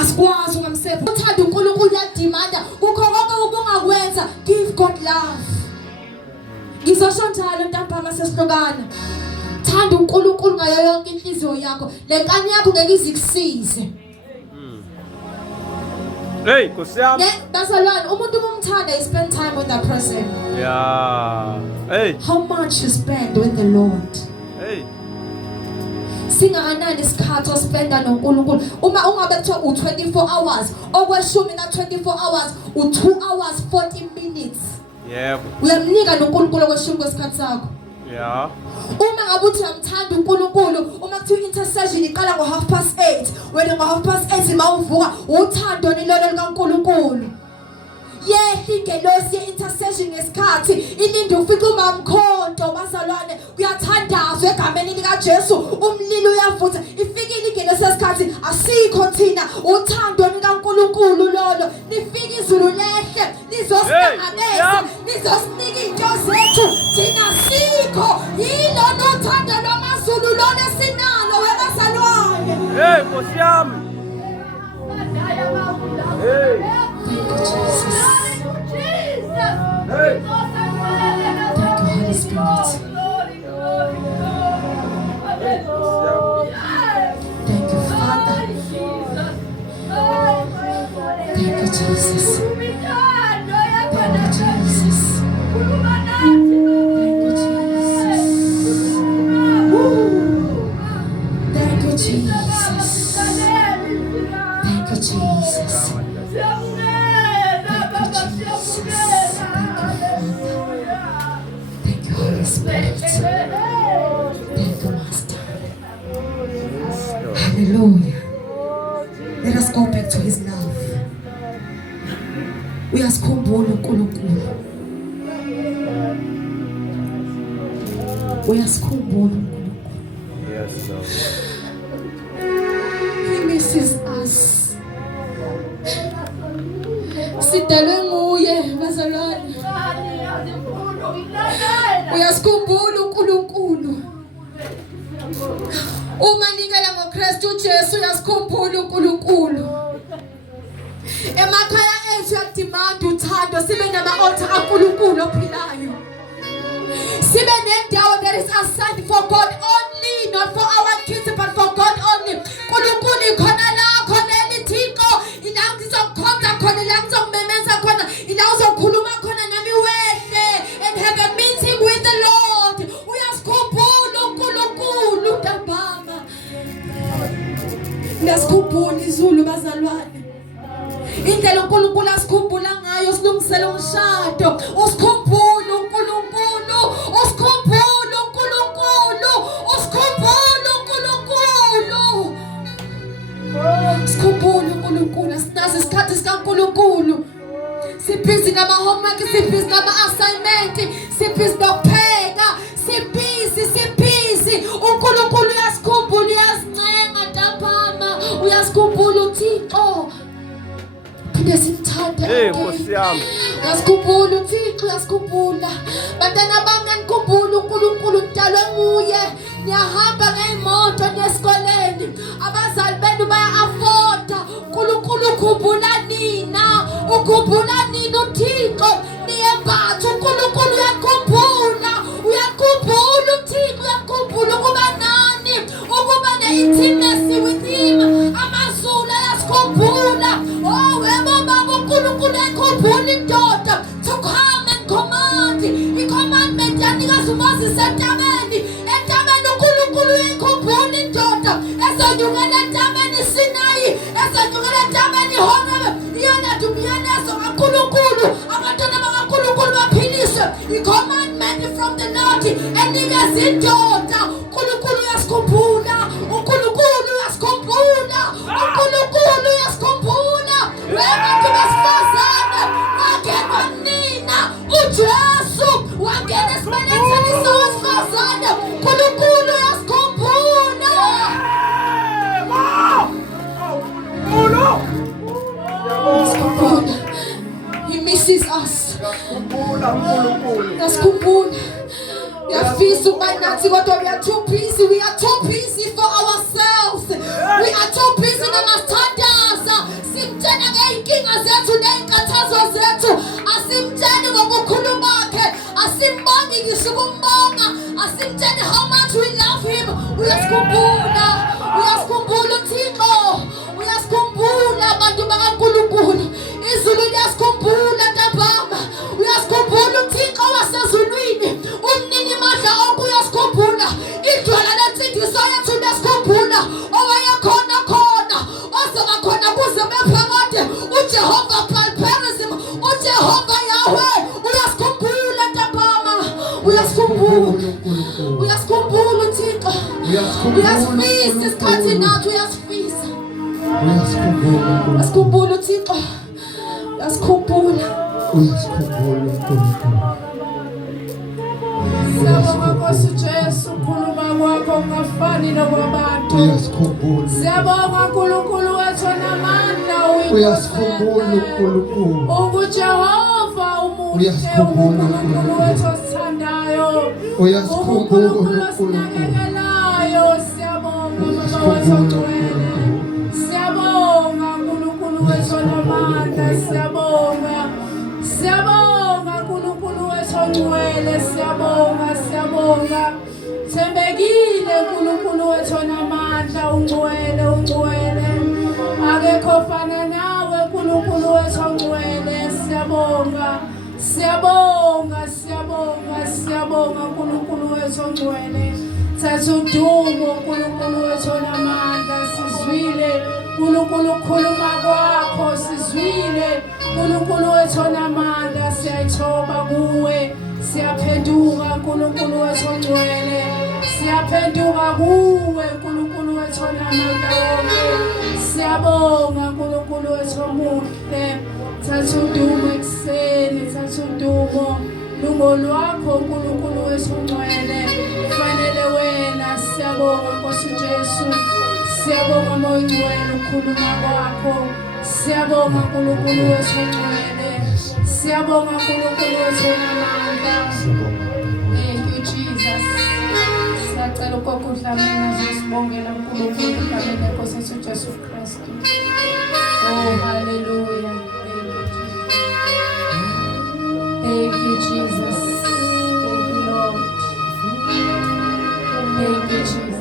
Asikwazi ungamsefa. Uthando uNkulunkulu uyadimanda ukho konke ubungakwenza. Give God love. Ngizosho njalo ntambama sesihlokana. Thanda uNkulunkulu ngayo yonke inhliziyo yakho. Lenkani yakho ngeke izikusize. Hey, kusiyami. Bazalwane, umuntu umthanda you spend time with that person. Yeah. Hey. How much you spend with the Lord? Hey. Singakanani isikhathi ospenda noNkulunkulu. Uma ungabe kuthiwa u24 hours, okweshumi na 24 hours, u2 hours 40 minutes. Yebo. Uyamnika noNkulunkulu okweshumi kwesikhathi sakho. Yeah. Uma ngabe uthi uyamthanda uNkulunkulu, uma kuthiwa intercession iqala ngo8:30, wena ngo8:30 mawuvuka uthando nilolo likaNkulunkulu. Ingelosi ye-intercession ngesikhathi ilinde ufike umamkhonto bazalwane kuyathandazwa egameni likaJesu umlilo uyavutha ifikile ingelosi yesikhathi asikho thina uthando likaNkulunkulu lolo lifika izulu lehle lizosihlangabeza lizosinika into zethu thina sikho yilo nothando lwamazulu lolo esinalo webazalwane. Hey, kusiyami. Hey. Thank you, Jesus. Hey. Thank you, Holy Spirit. Thank you, Father. Thank you, Jesus. Thank you, Jesus. Thank you, Jesus. Woo. Thank you, Jesus. Thank you, Jesus. Thank you, Holy Spirit. Thank you, Master. Hallelujah. Let us go back to His love. Uyasikhumbula uNkulunkulu. Uyasikhumbula uNkulunkulu. Yes, Lord. He misses us. Sidalwe nguye bazalwane. Uyasikhumbula uNkulunkulu. Uma nikela ngoKristu Jesu uyasikhumbula uNkulunkulu. Emakhaya ethu yadimanda uthando sibe nama-altar kaNkulunkulu ophilayo. Sibe nendawo that is assigned for God only, not for our kids but for God only. uNkulunkulu ikhona la khona elithixo ila ngizokhonza khona la ngizomemeza khona ila uzokhuluma khona nami wehle and have a meeting with the Lord. Uyasikhumbula uNkulunkulu ntambama. Uyasikhumbula izulu bazalwane. Indlela uNkulunkulu asikhumbula ngayo silungisela umshado. Usikhumbula uNkulunkulu. Usikhumbula uNkulunkulu. Usikhumbula uNkulunkulu. Sikhumbula uNkulunkulu. Asinazi isikhathi sikaNkulunkulu. Sibhizi nama-homework, sibhizi nama-assignment, sibhizi nokupheka, sibhizi. uNkulunkulu uyasikhumbula, uyasincenga ntambama. Uyasikhumbula uThixo. Phinde simthande. Hey, kusiyami. Uyasikhumbula uThixo, uyasikhumbula. Bantwana bami nikhumbula uNkulunkulu udalwe nguye. Niyahamba ngey'moto nesikoleni. Abazali benu baya-afforda. uNkulunkulu ukhumbula nina. Ukhumbula nina uThixo. Niyembatha uNkulunkulu uyakhumbula. Uyakhumbula uThixo uyakhumbula ukuba nani. Ukuba ne-intimacy with him. Amazulu ayasikhumbula. Oh, webo baba uNkulunkulu yakhumbula indoda. To come and command. I-commandment yanikazi uMoses entabeni. Entabeni uNkulunkulu uyakhumbula indoda. Ezonyukela entabeni Sinayi. Ezonyukela entabeni Horebe. Iyona dumyenezo kaNkulunkulu. Abantwana bakaNkulunkulu baphiliswe. I-commandment from the Lord. Enikeza indoda. uNkulunkulu uyasikhumbula. uNkulunkulu uyasikhumbula. uNkulunkulu uyasikhumbula. Abantu besifazane wangenwa nina uJesu wangena esibelethweni sowesifazane. uNkulunkulu uyasikhumbula. Uyasikhumbula. He misses us. Uyasikhumbula. Uyafisa ukuba nathi kodwa we are too busy. We are too busy for ourselves. We are too busy namasithandaza. Simtshela ngey'nkinga zethu ney'nkathazo zethu. Asimtsheli ngokukhuluma kwakhe. Asimbongi ngisho ukumbonga. Asimtsheli how much we love him. Uyasikhumbula. Uyasikhumbula uThixo. Uyasikhumbula abantu bakaNkulunkulu. Izulu liyasikhumbula ntambama. Uyasikhumbula uThixo wasezulwini. Umnini mandla onke uyasikhumbula. Idwala lensindiso yethu liyasikhumbula. Owayekhona khona. Ozoba khona kuze bephakade. uJehova Palperism. uJehova Yahweh. Uyasikhumbula ntambama. Uyasikhumbula. Uyasikhumbula uThixo. Uyasifisa isikhathi nathi uyasifisa. Uyasikhumbula uThixo. Uyasikhumbula. Siyabonga Nkosi Jesu, ukhuluma kwakho ungafani nokwabantu. Siyabonga uNkulunkulu wethu onamandla, unguJehova umuhle, uNkulunkulu wethu osithandayo, uNkulunkulu osinakekelayo. Siyabonga Baba wethu ongcwele. Siyabonga uNkulunkulu wethu onamandla. Siyabonga uNkulunkulu wethu ongcwele. Siyabonga thembekile uNkulunkulu wethu onamandla, ungcwele. Akekho fana nawe uNkulunkulu wethu ongcwele. Siyabonga uNkulunkulu wethu ongcwele. Thatha udumo uNkulunkulu wethu onamandla. Sizwile uNkulunkulu ukukhuluma kwakho. Sizwile uNkulunkulu wethu onamandla. Siyayithoba kuwe. Siyaphenduka uNkulunkulu wethu ongcwele. Siyaphenduka kuwe uNkulunkulu wethu onamandla wonke. Siyabonga uNkulunkulu wethu omuhle. Thatha udumo ekuseni. Thatha udumo. Lungo lwakho uNkulunkulu wethu ongcwele. Kufanele wena. Siyabonga Nkosi Jesu. Siyabonga Moya Ongcwele ukukhuluma kwakho. Siyabonga uNkulunkulu wethu ongcwele. Siyabonga uNkulunkulu wethu onamandla. Thank you Jesus. Siyacela ugogo uDlamini azosibongela uNkulunkulu egameni leNkosi yethu Jesu Kristu. Oh hallelujah. Thank you Jesus. Thank you Lord. Thank you Jesus.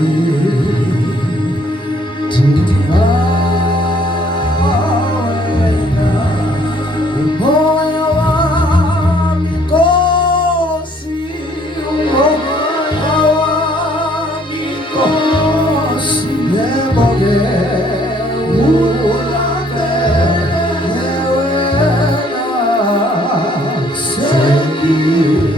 Thank you.